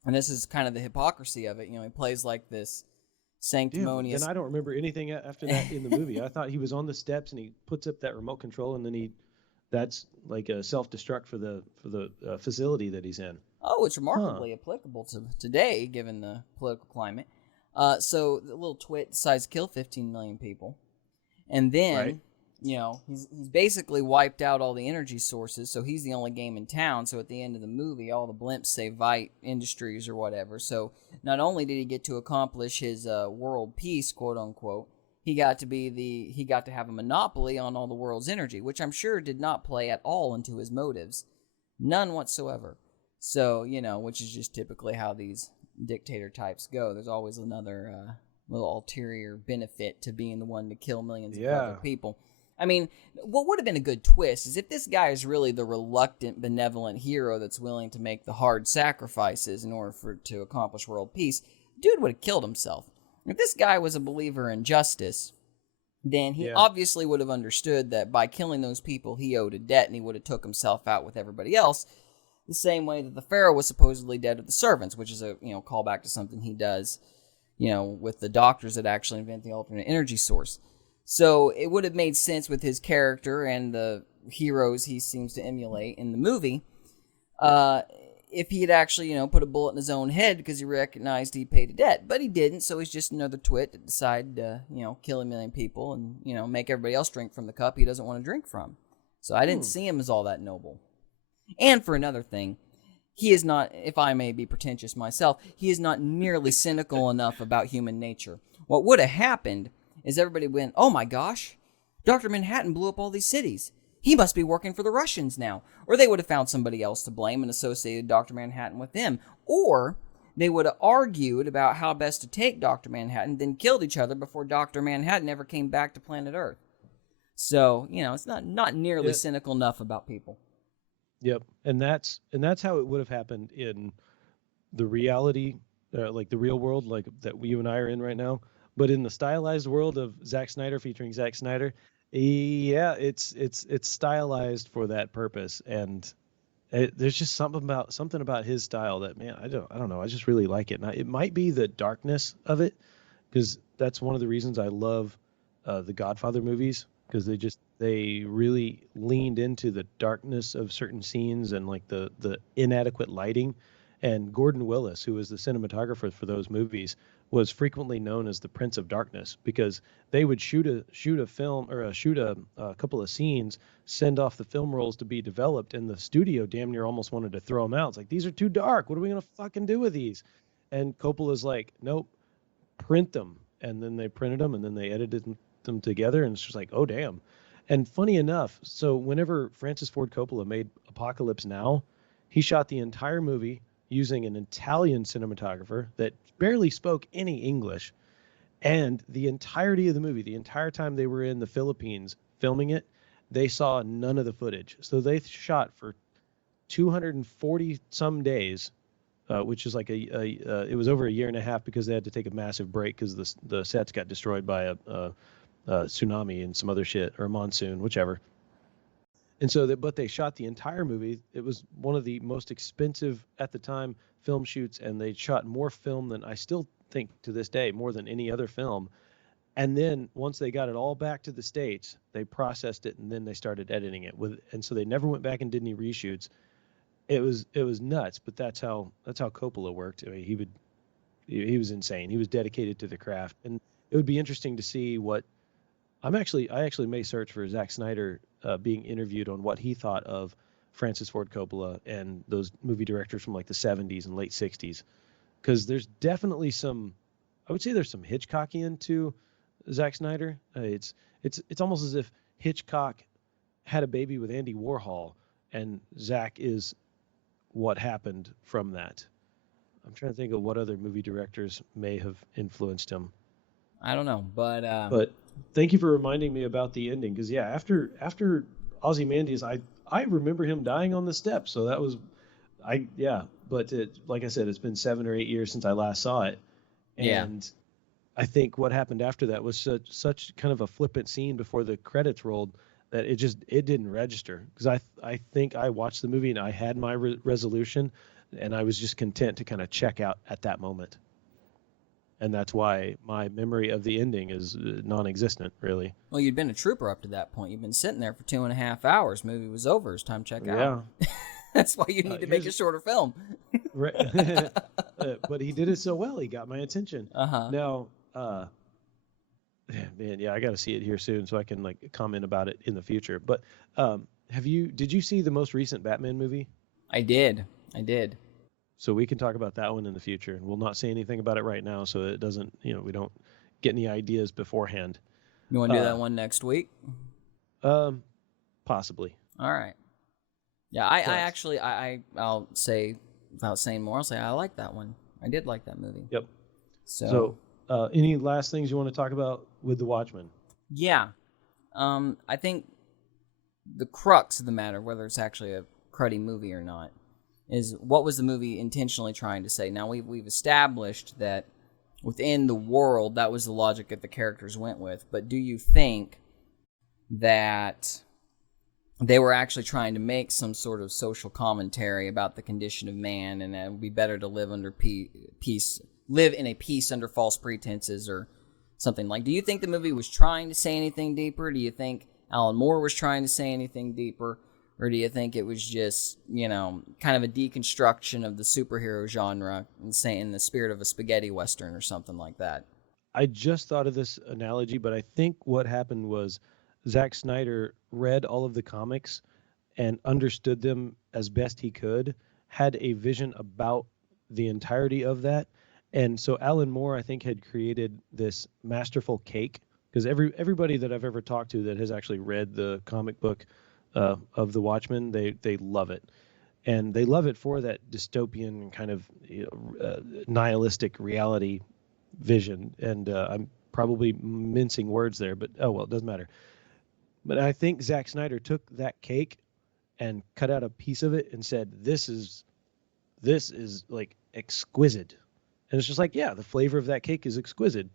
And this is kind of the hypocrisy of it. He plays like this Damn, then sanctimonious. I don't remember anything after that in the movie. I thought he was on the steps and he puts up that remote control, and then that's like a self destruct for the facility that he's in. Oh, it's Huh. remarkably applicable to today, given the political climate. So the little twit decides to kill 15 million people, and Right. then he's basically wiped out all the energy sources, so he's the only game in town. So at the end of the movie, all the blimps say Vite Industries or whatever. So not only did he get to accomplish his world peace, quote unquote, he got to have a monopoly on all the world's energy, which I'm sure did not play at all into his motives, none whatsoever. So which is just typically how these dictator types go. There's always another little ulterior benefit to being the one to kill millions of other Yeah. people. I mean, what would have been a good twist is if this guy is really the reluctant, benevolent hero that's willing to make the hard sacrifices in order to accomplish world peace. Dude would have killed himself. If this guy was a believer in justice, then he Yeah. obviously would have understood that by killing those people, he owed a debt, and he would have took himself out with everybody else. The same way that the Pharaoh was supposedly dead with the servants, which is a callback to something he does, with the doctors that actually invent the alternate energy source. So it would have made sense with his character and the heroes he seems to emulate in the movie, if he had actually, put a bullet in his own head because he recognized he paid a debt. But he didn't, so he's just another twit that decided to, kill a million people and, make everybody else drink from the cup he doesn't want to drink from. So I didn't see him as all that noble. And for another thing, he is not, if I may be pretentious myself, he is not nearly cynical enough about human nature. What would have happened is everybody went, oh my gosh, Dr. Manhattan blew up all these cities. He must be working for the Russians now. Or they would have found somebody else to blame and associated Dr. Manhattan with them. Or they would have argued about how best to take Dr. Manhattan, then killed each other before Dr. Manhattan ever came back to planet Earth. So, it's not nearly Yeah. cynical enough about people. Yep. And that's how it would have happened in the reality, like the real world, like that you and I are in right now. But in the stylized world of Zack Snyder featuring Zack Snyder, yeah, it's stylized for that purpose. And There's just something about his style that, man, I don't know. I just really like it. And it might be the darkness of it, because that's one of the reasons I love the Godfather movies, because they really leaned into the darkness of certain scenes and like the inadequate lighting. And Gordon Willis, who was the cinematographer for those movies, was frequently known as the Prince of Darkness, because they would shoot a film, or shoot a couple of scenes, send off the film rolls to be developed, and the studio damn near almost wanted to throw them out. It's like, these are too dark. What are we gonna fucking do with these? And Coppola's like, nope, print them. And then they printed them, and then they edited them together, and it's just like, oh damn. And funny enough, so whenever Francis Ford Coppola made Apocalypse Now, he shot the entire movie using an Italian cinematographer that barely spoke any English. And the entirety of the movie, the entire time they were in the Philippines filming it, they saw none of the footage. So they shot for 240 some days, which is like it was over a year and a half, because they had to take a massive break because the sets got destroyed by a tsunami and some other shit, or a monsoon, whichever. And so, but they shot the entire movie. It was one of the most expensive at the time film shoots, and they shot more film than, I still think to this day, more than any other film. And then once they got it all back to the States, they processed it, and then they started editing it and so they never went back and did any reshoots. It was nuts, but that's how Coppola worked. I mean, he was insane. He was dedicated to the craft, and it would be interesting to see what I actually may search for Zack Snyder being interviewed on what he thought of Francis Ford Coppola and those movie directors from like the 70s and late 60s, because there's definitely some, I would say there's some Hitchcockian to Zack Snyder. It's almost as if Hitchcock had a baby with Andy Warhol, and Zack is what happened from that. I'm trying to think of what other movie directors may have influenced him. I don't know, But thank you for reminding me about the ending, because yeah, after Ozymandias, I remember him dying on the steps. So that was yeah. But like I said, it's been 7 or 8 years since I last saw it, yeah. and I think what happened after that was such kind of a flippant scene before the credits rolled that it didn't register, because I think I watched the movie and I had my resolution, and I was just content to kind of check out at that moment. And that's why my memory of the ending is non-existent, really. Well, you'd been a trooper up to that point. You've been sitting there for 2.5 hours. Movie was over. It's time to check out. Yeah. That's why you need to make a shorter film. But he did it so well. He got my attention. Uh-huh. Now, man, yeah, I got to see it here soon so I can like comment about it in the future. But did you see the most recent Batman movie? I did. So we can talk about that one in the future. We'll not say anything about it right now, so it doesn't, we don't get any ideas beforehand. You want to do that one next week? Possibly. All right. Yeah, I actually, I'll say, without saying more, I'll say I like that one. I did like that movie. Yep. So any last things you want to talk about with The Watchmen? Yeah. I think the crux of the matter, whether it's actually a cruddy movie or not, is what was the movie intentionally trying to say? Now, we've established that within the world, that was the logic that the characters went with. But do you think that they were actually trying to make some sort of social commentary about the condition of man, and it would be better to live under live in a peace under false pretenses, or something like? Do you think the movie was trying to say anything deeper? Do you think Alan Moore was trying to say anything deeper? Or do you think it was just, kind of a deconstruction of the superhero genre and say in the spirit of a spaghetti western or something like that? I just thought of this analogy, but I think what happened was Zack Snyder read all of the comics and understood them as best he could, had a vision about the entirety of that. And so Alan Moore, I think, had created this masterful cake, because everybody that I've ever talked to that has actually read the comic book of the Watchmen, they love it, and they love it for that dystopian kind of nihilistic reality vision. And I'm probably mincing words there, but oh well, it doesn't matter. But I think Zack Snyder took that cake and cut out a piece of it and said, "This is like exquisite," and it's just like, yeah, the flavor of that cake is exquisite,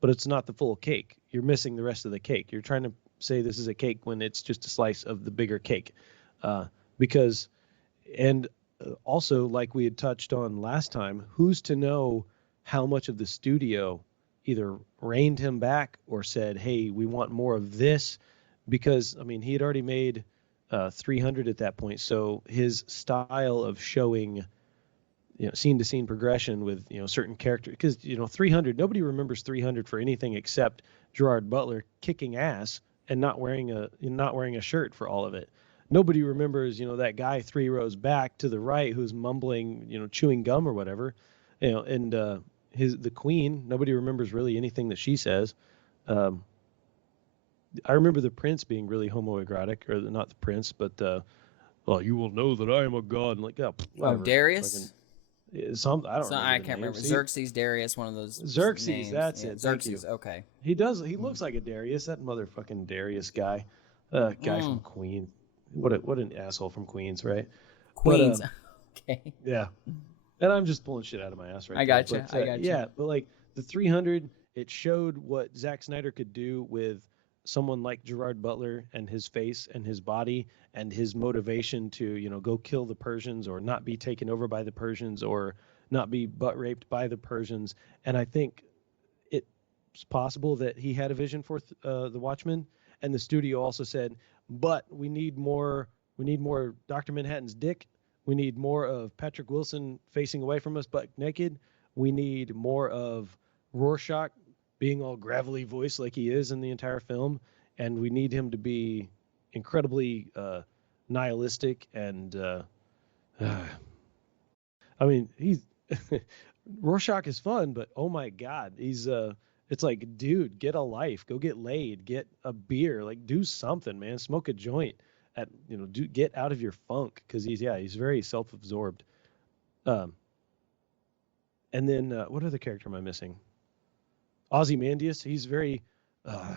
but it's not the full cake. You're missing the rest of the cake. You're trying to say this is a cake when it's just a slice of the bigger cake, because And also, like we had touched on last time, who's to know how much of the studio either reined him back or said, "Hey, we want more of this," because I mean, he had already made 300 at that point, so his style of showing, scene to scene progression with, certain character, because 300, nobody remembers 300 for anything except Gerard Butler kicking ass and not wearing a shirt for all of it. Nobody remembers, that guy 3 rows back to the right who's mumbling, chewing gum or whatever, and the queen. Nobody remembers really anything that she says. Um, I remember the prince being really homoerotic, or not the prince, but well, you will know that I am a god. And like, oh, Oh, whatever. Fucking Darius. I don't So remember I the can't name. remember. See, Xerxes, Darius, one of those Xerxes, names. that's Yeah, it. Thank you. Xerxes. Okay. He does. He Mm. looks like a Darius. That motherfucking Darius guy, guy from Mm. Queens. What an asshole from Queens, right? But Queens. Okay. yeah. And I'm just pulling shit out of my ass right I there. gotcha. But I gotcha. yeah, but like the 300, it showed what Zack Snyder could do with someone like Gerard Butler and his face and his body and his motivation to, go kill the Persians or not be taken over by the Persians or not be butt raped by the Persians. And I think it's possible that he had a vision for the Watchmen, and the studio also said, but we need more. We need more Doctor Manhattan's dick. We need more of Patrick Wilson facing away from us butt naked. We need more of Rorschach being all gravelly voice like he is in the entire film, and we need him to be incredibly nihilistic and I mean, he's Rorschach is fun, but oh my god, he's it's like, dude, get a life, go get laid, get a beer, like do something, man, smoke a joint, do get out of your funk, because he's very self-absorbed. Um, and then what other character am I missing? Ozymandias, he's very. Uh,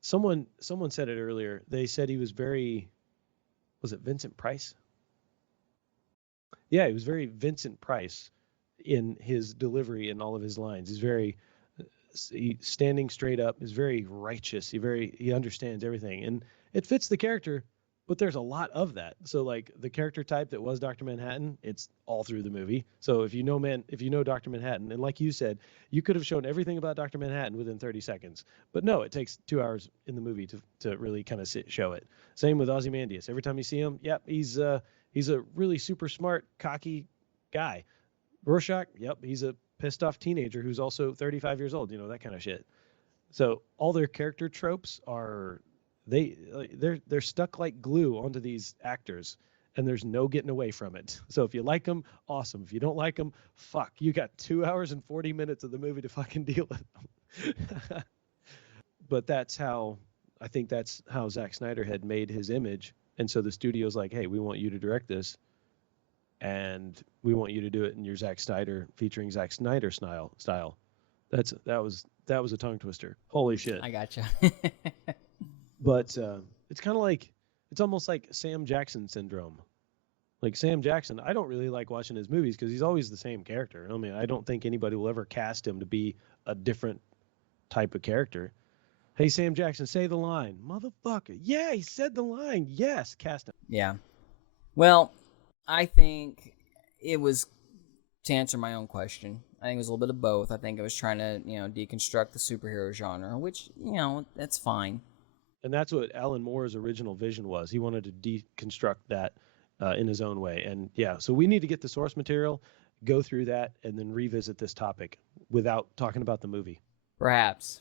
someone said it earlier. They said he was very. Was it Vincent Price? Yeah, he was very Vincent Price in his delivery and all of his lines. He's very standing straight up. He's very righteous. He understands everything, and it fits the character. But there's a lot of that. So like the character type that was Doctor Manhattan, it's all through the movie. So if you know Doctor Manhattan, and like you said, you could have shown everything about Doctor Manhattan within 30 seconds. But no, it takes 2 hours in the movie to really kind of show it. Same with Ozymandias. Every time you see him, yep, he's a really super smart, cocky guy. Rorschach, yep, he's a pissed off teenager who's also 35 years old, that kind of shit. So all their character tropes are they're stuck like glue onto these actors, and there's no getting away from it. So if you like them, awesome. If you don't like them, fuck, you got 2 hours and 40 minutes of the movie to fucking deal with them. But I think that's how Zack Snyder had made his image, and so the studio's like, hey, we want you to direct this, and we want you to do it in your Zack Snyder featuring Zack Snyder style. That was a tongue twister. Holy shit! I gotcha. But it's kind of like it's almost like Sam Jackson syndrome. Like Sam Jackson, I don't really like watching his movies because he's always the same character. I mean, I don't think anybody will ever cast him to be a different type of character. Hey, Sam Jackson, say the line, motherfucker. Yeah, he said the line. Yes, cast him. Yeah. Well, I think it was, to answer my own question, I think it was a little bit of both. I think I was trying to, deconstruct the superhero genre, which, that's fine. And that's what Alan Moore's original vision was. He wanted to deconstruct that in his own way. And yeah, so we need to get the source material, go through that, and then revisit this topic without talking about the movie. Perhaps,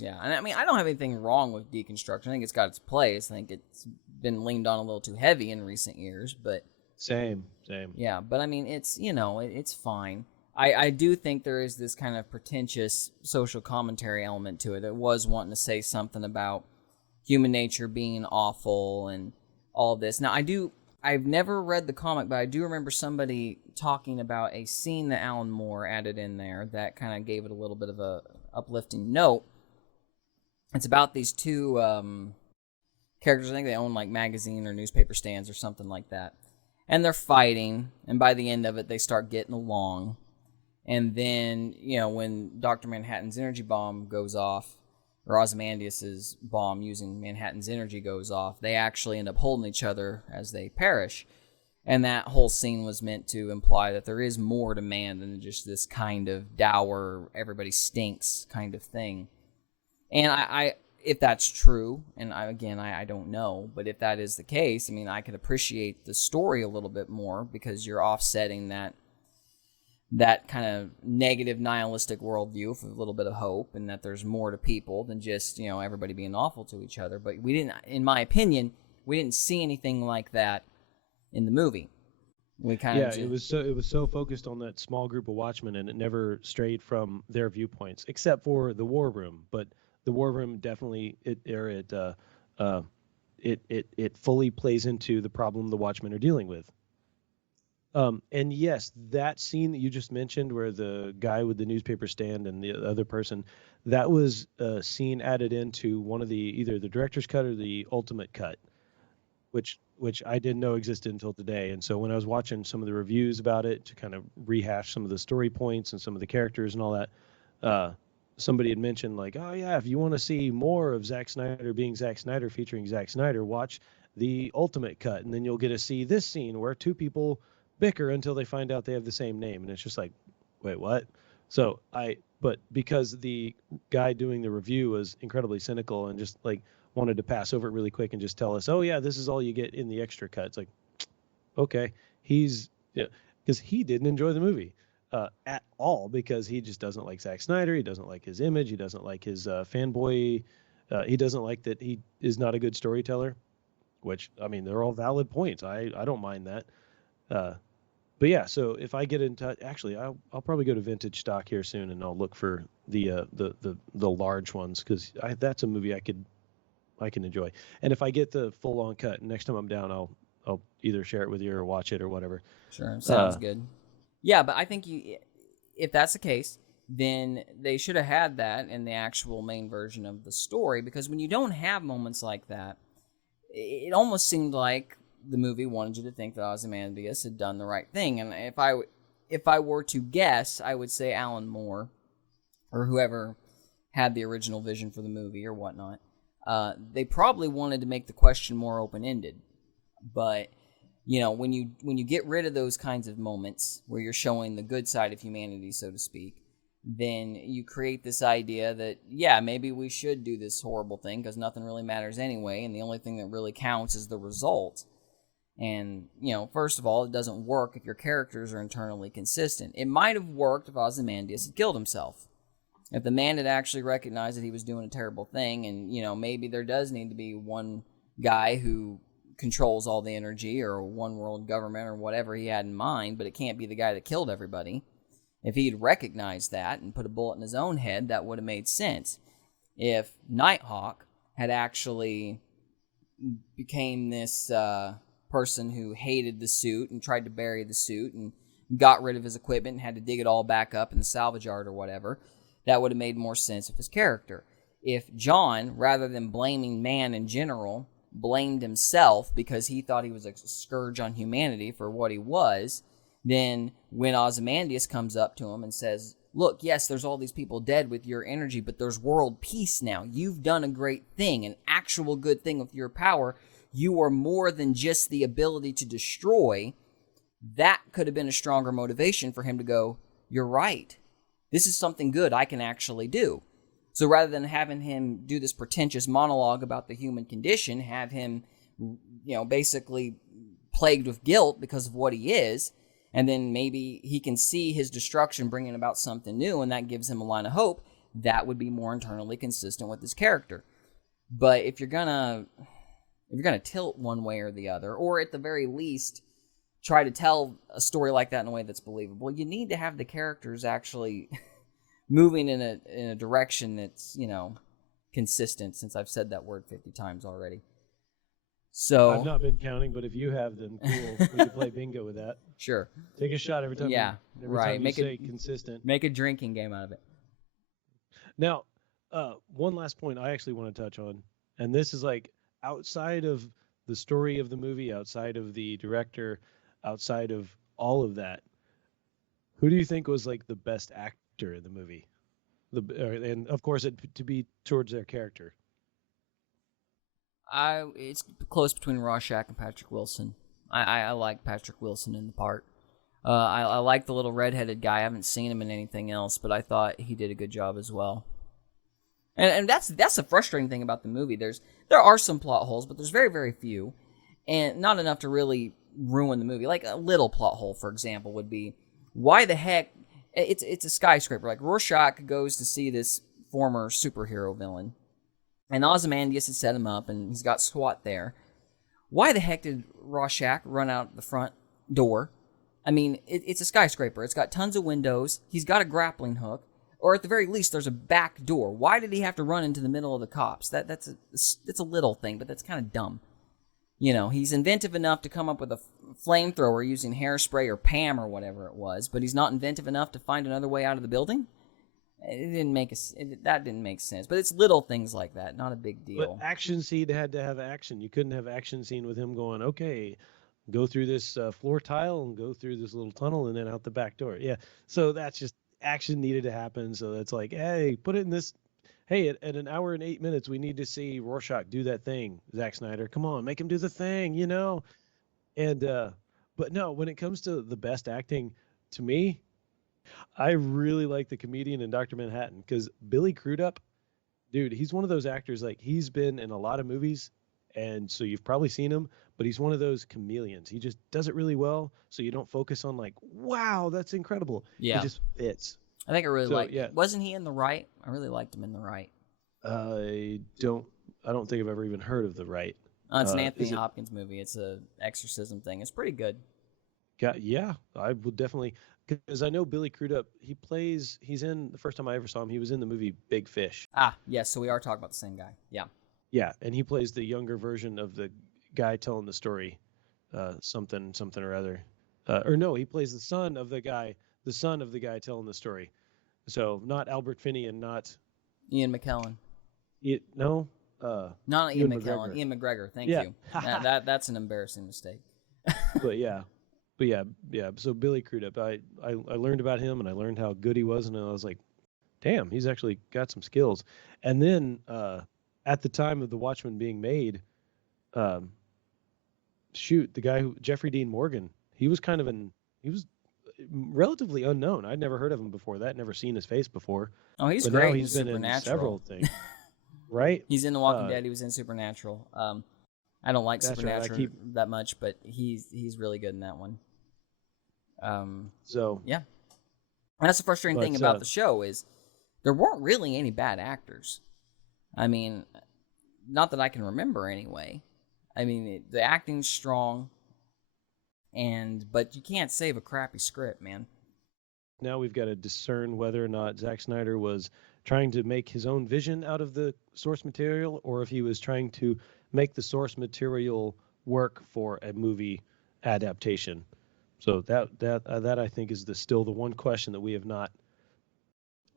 yeah. And I mean, I don't have anything wrong with deconstruction. I think it's got its place. I think it's been leaned on a little too heavy in recent years, but Same. yeah. But I mean, it's it's fine. I do think there is this kind of pretentious social commentary element to it. It was wanting to say something about human nature being awful and all this. Now, I've never read the comic, but I do remember somebody talking about a scene that Alan Moore added in there that kind of gave it a little bit of a uplifting note. It's about these two characters. I think they own like magazine or newspaper stands or something like that. And they're fighting, and by the end of it, they start getting along. And then, when Dr. Manhattan's energy bomb goes off, or Ozymandias' bomb using Manhattan's energy goes off, they actually end up holding each other as they perish. And that whole scene was meant to imply that there is more to man than just this kind of dour, everybody stinks kind of thing. And I if that's true, and I don't know, but if that is the case, I mean, I could appreciate the story a little bit more because you're offsetting that kind of negative nihilistic worldview with a little bit of hope, and that there's more to people than just, everybody being awful to each other. But we didn't, in my opinion, we didn't see anything like that in the movie. We kind of it was so focused on that small group of Watchmen, and it never strayed from their viewpoints, except for the War Room. But the War Room definitely it fully plays into the problem the Watchmen are dealing with. And yes, that scene that you just mentioned, where the guy with the newspaper stand and the other person, that was a scene added into one of either the director's cut or the ultimate cut, which I didn't know existed until today. And so when I was watching some of the reviews about it to kind of rehash some of the story points and some of the characters and all that, somebody had mentioned like, oh yeah, if you want to see more of Zack Snyder being Zack Snyder featuring Zack Snyder, watch the ultimate cut, and then you'll get to see this scene where two people bicker until they find out they have the same name. And it's just like, wait, what? So but because the guy doing the review was incredibly cynical and just like wanted to pass over it really quick and just tell us, oh yeah, this is all you get in the extra cut. It's like, okay, because he didn't enjoy the movie at all, because he just doesn't like Zack Snyder. He doesn't like his image. He doesn't like his fanboy. He doesn't like that he is not a good storyteller, which, I mean, they're all valid points. I don't mind that. But yeah, so if I get in touch, actually, I'll probably go to vintage stock here soon, and I'll look for the large ones, because that's a movie I can enjoy. And if I get the full on cut, next time I'm down, I'll either share it with you or watch it or whatever. Sure, sounds good. Yeah, but I think if that's the case, then they should have had that in the actual main version of the story, because when you don't have moments like that, it almost seemed like the movie wanted you to think that Ozymandias had done the right thing. And if I were to guess, I would say Alan Moore, or whoever had the original vision for the movie or whatnot, they probably wanted to make the question more open-ended. But when you get rid of those kinds of moments where you're showing the good side of humanity, so to speak, then you create this idea that, yeah, maybe we should do this horrible thing because nothing really matters anyway, and the only thing that really counts is the result. And, first of all, it doesn't work if your characters are internally consistent. It might have worked if Ozymandias had killed himself. If the man had actually recognized that he was doing a terrible thing, and, maybe there does need to be one guy who controls all the energy, or one world government, or whatever he had in mind, but it can't be the guy that killed everybody. If he'd recognized that and put a bullet in his own head, that would have made sense. If Nighthawk had actually became this person who hated the suit and tried to bury the suit and got rid of his equipment and had to dig it all back up in the salvage yard or whatever, that would have made more sense of his character. If John, rather than blaming man in general, blamed himself because he thought he was a scourge on humanity for what he was, then when Ozymandias comes up to him and says, look, yes, there's all these people dead with your energy, but there's world peace now. You've done a great thing, an actual good thing with your power. You are more than just the ability to destroy. That could have been a stronger motivation for him to go, you're right. This is something good I can actually do. So rather than having him do this pretentious monologue about the human condition, have him, basically plagued with guilt because of what he is, and then maybe he can see his destruction bringing about something new, and that gives him a line of hope, that would be more internally consistent with his character. But if you're gonna tilt one way or the other, or at the very least try to tell a story like that in a way that's believable, you need to have the characters actually moving in a direction that's, consistent, since I've said that word 50 times already. So I've not been counting, but if you have, then cool. We can play bingo with that. Sure. Take a shot every time. Yeah, right. Time you say consistent. Make a drinking game out of it. Now, one last point I actually want to touch on, and this is like outside of the story of the movie, outside of the director, outside of all of that. Who do you think was like the best actor in the movie? And of course, to be towards their character. It's close between Rorschach and Patrick Wilson. I like Patrick Wilson in the part. I like the little redheaded guy. I haven't seen him in anything else, but I thought he did a good job as well. And that's the frustrating thing about the movie. There are some plot holes, but there's very, very few, and not enough to really ruin the movie. Like a little plot hole, for example, would be why the heck it's a skyscraper. Like Rorschach goes to see this former superhero villain, and Ozymandias has set him up, and he's got SWAT there. Why the heck did Rorschach run out the front door? I mean, it's a skyscraper. It's got tons of windows. He's got a grappling hook. Or at the very least, there's a back door. Why did he have to run into the middle of the cops? That's a little thing, but that's kind of dumb. You know, he's inventive enough to come up with a flamethrower using hairspray or Pam or whatever it was, but he's not inventive enough to find another way out of the building? That didn't make sense. But it's little things like that, not a big deal. But action scene had to have action. You couldn't have action scene with him going, okay, go through this floor tile and go through this little tunnel and then out the back door. Yeah, so that's just action needed to happen. So that's like, hey, put it in this. Hey, at an hour and 8 minutes, we need to see Rorschach do that thing. Zack Snyder, come on, make him do the thing, you know. And but no, when it comes to the best acting, to me, I really like the comedian in Dr. Manhattan because Billy Crudup, dude, he's one of those actors. Like he's been in a lot of movies, and so you've probably seen him. But he's one of those chameleons. He just does it really well, so you don't focus on like, wow, that's incredible. Yeah. He just fits. I think I really liked him. Wasn't he in The Right? I really liked him in The Right. I don't think I've ever even heard of The Right. It's an Anthony Hopkins movie. It's a exorcism thing. It's pretty good. Yeah, I would definitely, because I know Billy Crudup, he's in, the first time I ever saw him, he was in the movie Big Fish. Ah, yes, so we are talking about the same guy. Yeah. Yeah, and he plays the younger version of the guy telling the story, something or other. Or no, he plays the son of the guy telling the story. So not Albert Finney and not Ian McKellen. Not Ian McKellen. Ian McGregor. Thank you. That's an embarrassing mistake. but yeah. So Billy Crudup, I learned about him and I learned how good he was, and I was like, damn, he's actually got some skills. And then at the time of the Watchmen being made, the guy Jeffrey Dean Morgan, he was relatively unknown. I'd never heard of him before that, never seen his face before. Oh, he's but great. Now he's been in several things. Right? He's in The Walking Dead. He was in Supernatural. I don't like Supernatural that much, but he's really good in that one. Yeah. And that's the frustrating thing about the show is there weren't really any bad actors. I mean, not that I can remember anyway. I mean, the acting's strong, but you can't save a crappy script, man. Now we've got to discern whether or not Zack Snyder was trying to make his own vision out of the source material, or if he was trying to make the source material work for a movie adaptation. So that I think is still the one question that we have not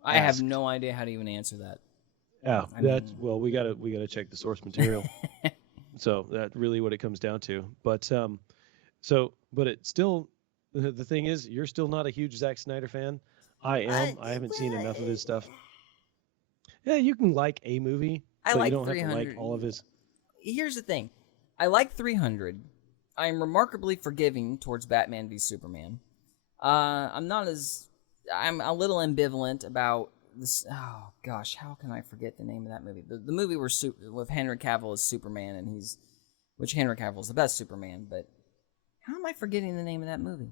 I have no idea how to even answer that. Yeah, we gotta check the source material. So that's really what it comes down to. But but it's still, the thing is, you're still not a huge Zack Snyder fan. I am. I haven't seen enough of his stuff. Yeah, you can like a movie, but you don't have to like all of his. Here's the thing. I like 300. I'm remarkably forgiving towards Batman v Superman. I'm a little ambivalent about this. Oh gosh, how can I forget the name of that movie? The movie with Henry Cavill as Superman, and which Henry Cavill is the best Superman, but how am I forgetting the name of that movie?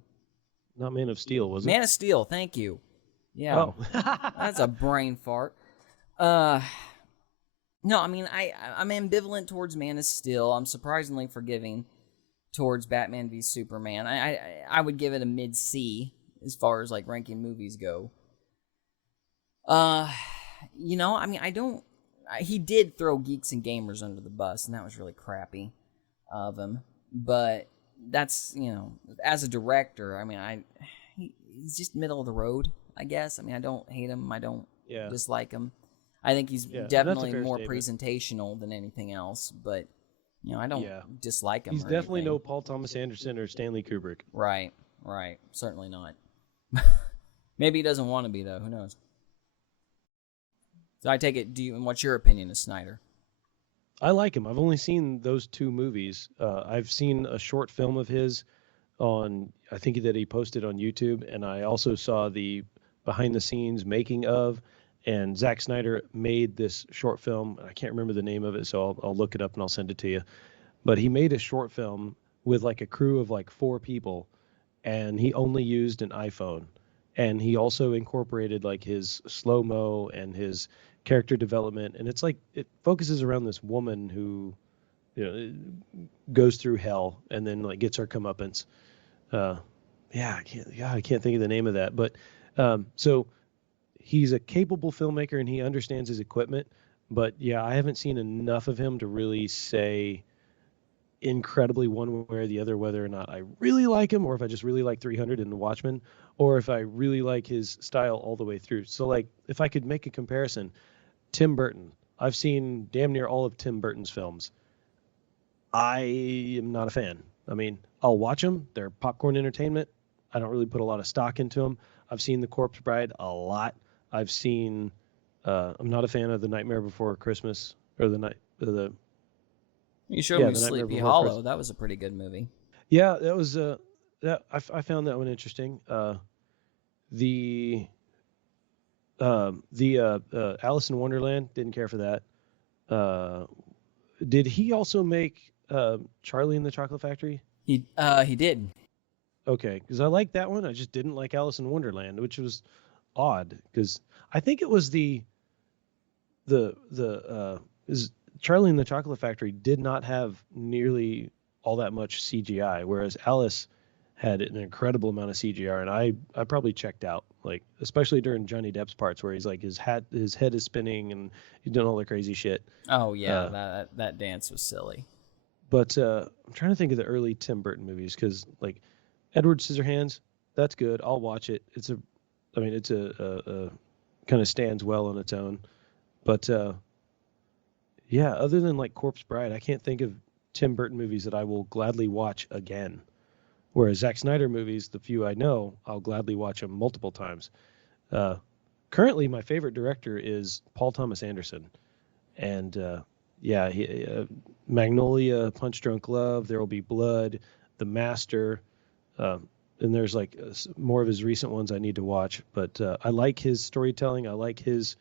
Not Man of Steel, was it? Man of Steel, thank you. Yeah, oh. That's a brain fart. No, I mean, I'm ambivalent towards Man of Steel. I'm surprisingly forgiving towards Batman v Superman. I would give it a mid-C as far as like ranking movies go. I mean, he did throw geeks and gamers under the bus, and that was really crappy of him. But that's, as a director, I mean, he's just middle of the road, I guess. I mean, I don't hate him. I don't dislike him. I think he's definitely more presentational than anything else, but I don't dislike him. He's definitely no Paul Thomas Anderson or Stanley Kubrick. Right. Certainly not. Maybe he doesn't want to be, though. Who knows? So I take it, what's your opinion of Snyder? I like him. I've only seen those two movies. I've seen a short film of his on, I think that he posted on YouTube, and I also saw the behind the scenes making of. And Zack Snyder made this short film. I can't remember the name of it, so I'll look it up and I'll send it to you. But he made a short film with like a crew of like four people, and he only used an iPhone. And he also incorporated like his slow mo and his character development. And it's like it focuses around this woman who, you know, goes through hell and then like gets her comeuppance. Uh, I can't think of the name of that. But so he's a capable filmmaker and he understands his equipment. But yeah, I haven't seen enough of him to really say incredibly one way or the other whether or not I really like him, or if I just really like 300 and Watchmen, or if I really like his style all the way through. So like if I could make a comparison, Tim Burton. I've seen damn near all of Tim Burton's films. I am not a fan. I mean, I'll watch them. They're popcorn entertainment. I don't really put a lot of stock into them. I've seen The Corpse Bride a lot. I've seen. I'm not a fan of The Nightmare Before Christmas or the night the You showed yeah me the Nightmare Sleepy Before Christmas. Hollow. That was a pretty good movie. Yeah, that was that I found that one interesting. The Alice in Wonderland, didn't care for that. Uh, did he also make Charlie and the Chocolate Factory? He did. Okay, because I like that one. I just didn't like Alice in Wonderland, which was odd because I think it was the is Charlie and the Chocolate Factory did not have nearly all that much CGI, whereas Alice had an incredible amount of CGI, and I probably checked out, like especially during Johnny Depp's parts where he's like his head is spinning and he's doing all the crazy shit. Oh yeah, Uh, that dance was silly. but I'm trying to think of the early Tim Burton movies because like Edward Scissorhands, that's good. I'll watch it. I mean, it's a kind of stands well on its own. But yeah, other than like Corpse Bride, I can't think of Tim Burton movies that I will gladly watch again. Whereas Zack Snyder movies, the few I know, I'll gladly watch them multiple times. Uh, Currently, my favorite director is Paul Thomas Anderson, and yeah, Magnolia, Punch Drunk Love, There Will Be Blood, The Master, and there's like more of his recent ones I need to watch. But I like his storytelling. I like his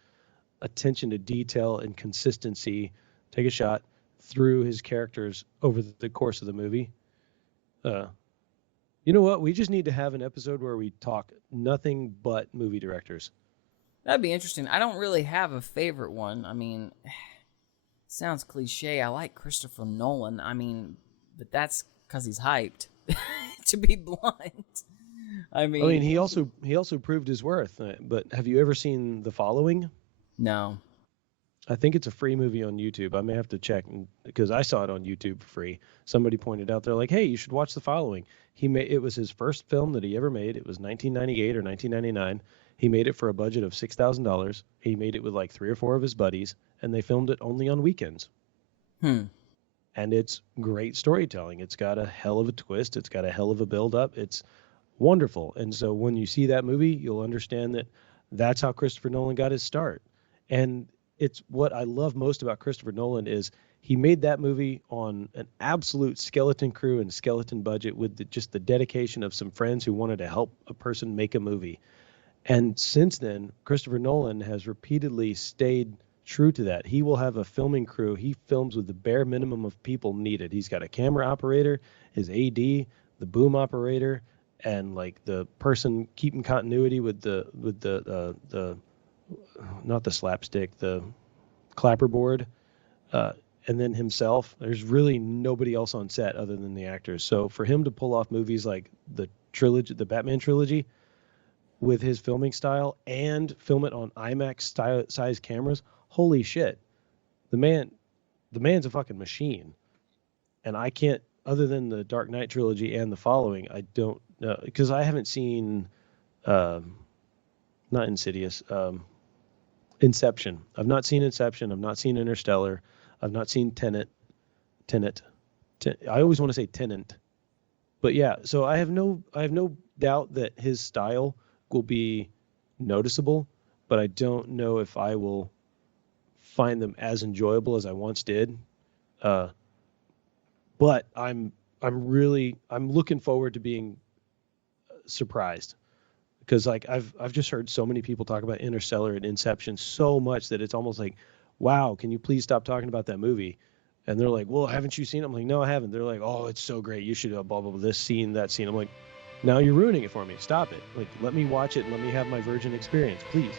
attention to detail and consistency. Take a shot through his characters over the course of the movie. Uh, you know what? We just need to have an episode where we talk nothing but movie directors. That'd be interesting. I don't really have a favorite one. I mean, sounds cliche. I like Christopher Nolan. I mean, but that's because he's hyped. To be blunt, I I mean, mean, he also proved his worth. But have you ever seen The Following? no. I think it's a free movie on YouTube. I may have to check because I saw it on YouTube for free. Somebody pointed out they're like, "Hey, you should watch The Following." He made it was his first film that he ever made. It was 1998 or 1999. He made it for a budget of $6,000. He made it with like three or four of his buddies, and they filmed it only on weekends. Hmm. And it's great storytelling. It's got a hell of a twist. It's got a hell of a build up. It's wonderful. And so when you see that movie, you'll understand that that's how Christopher Nolan got his start. And it's what I love most about Christopher Nolan is he made that movie on an absolute skeleton crew and skeleton budget with just the dedication of some friends who wanted to help a person make a movie. And since then, Christopher Nolan has repeatedly stayed true to that. He will have a filming crew. He films with the bare minimum of people needed. He's got a camera operator, his AD, the boom operator, and like the person keeping continuity with the not the slapstick, the clapperboard, uh, and then himself. There's really nobody else on set other than the actors. So for him to pull off movies like the trilogy, the Batman trilogy, with his filming style and film it on IMAX style, size cameras, holy shit, the man, the man's a fucking machine. And I can't, other than the Dark Knight trilogy and The Following, I don't know because I haven't seen, um, not Insidious, Inception. I've not seen Inception. I've not seen Interstellar. I've not seen Tenet. Tenet. I always want to say Tenant, but yeah. So I have no doubt that his style will be noticeable, but I don't know if I will find them as enjoyable as I once did. Uh, but I'm looking forward to being surprised, because like I've just heard so many people talk about Interstellar and Inception so much that it's almost like, wow, can you please stop talking about that movie? And they're like, well, haven't you seen it? I'm like, no, I haven't. They're like, oh, it's so great. You should blah blah blah, this scene, that scene. I'm like, now you're ruining it for me. Stop it. Like, let me watch it and let me have my virgin experience, please.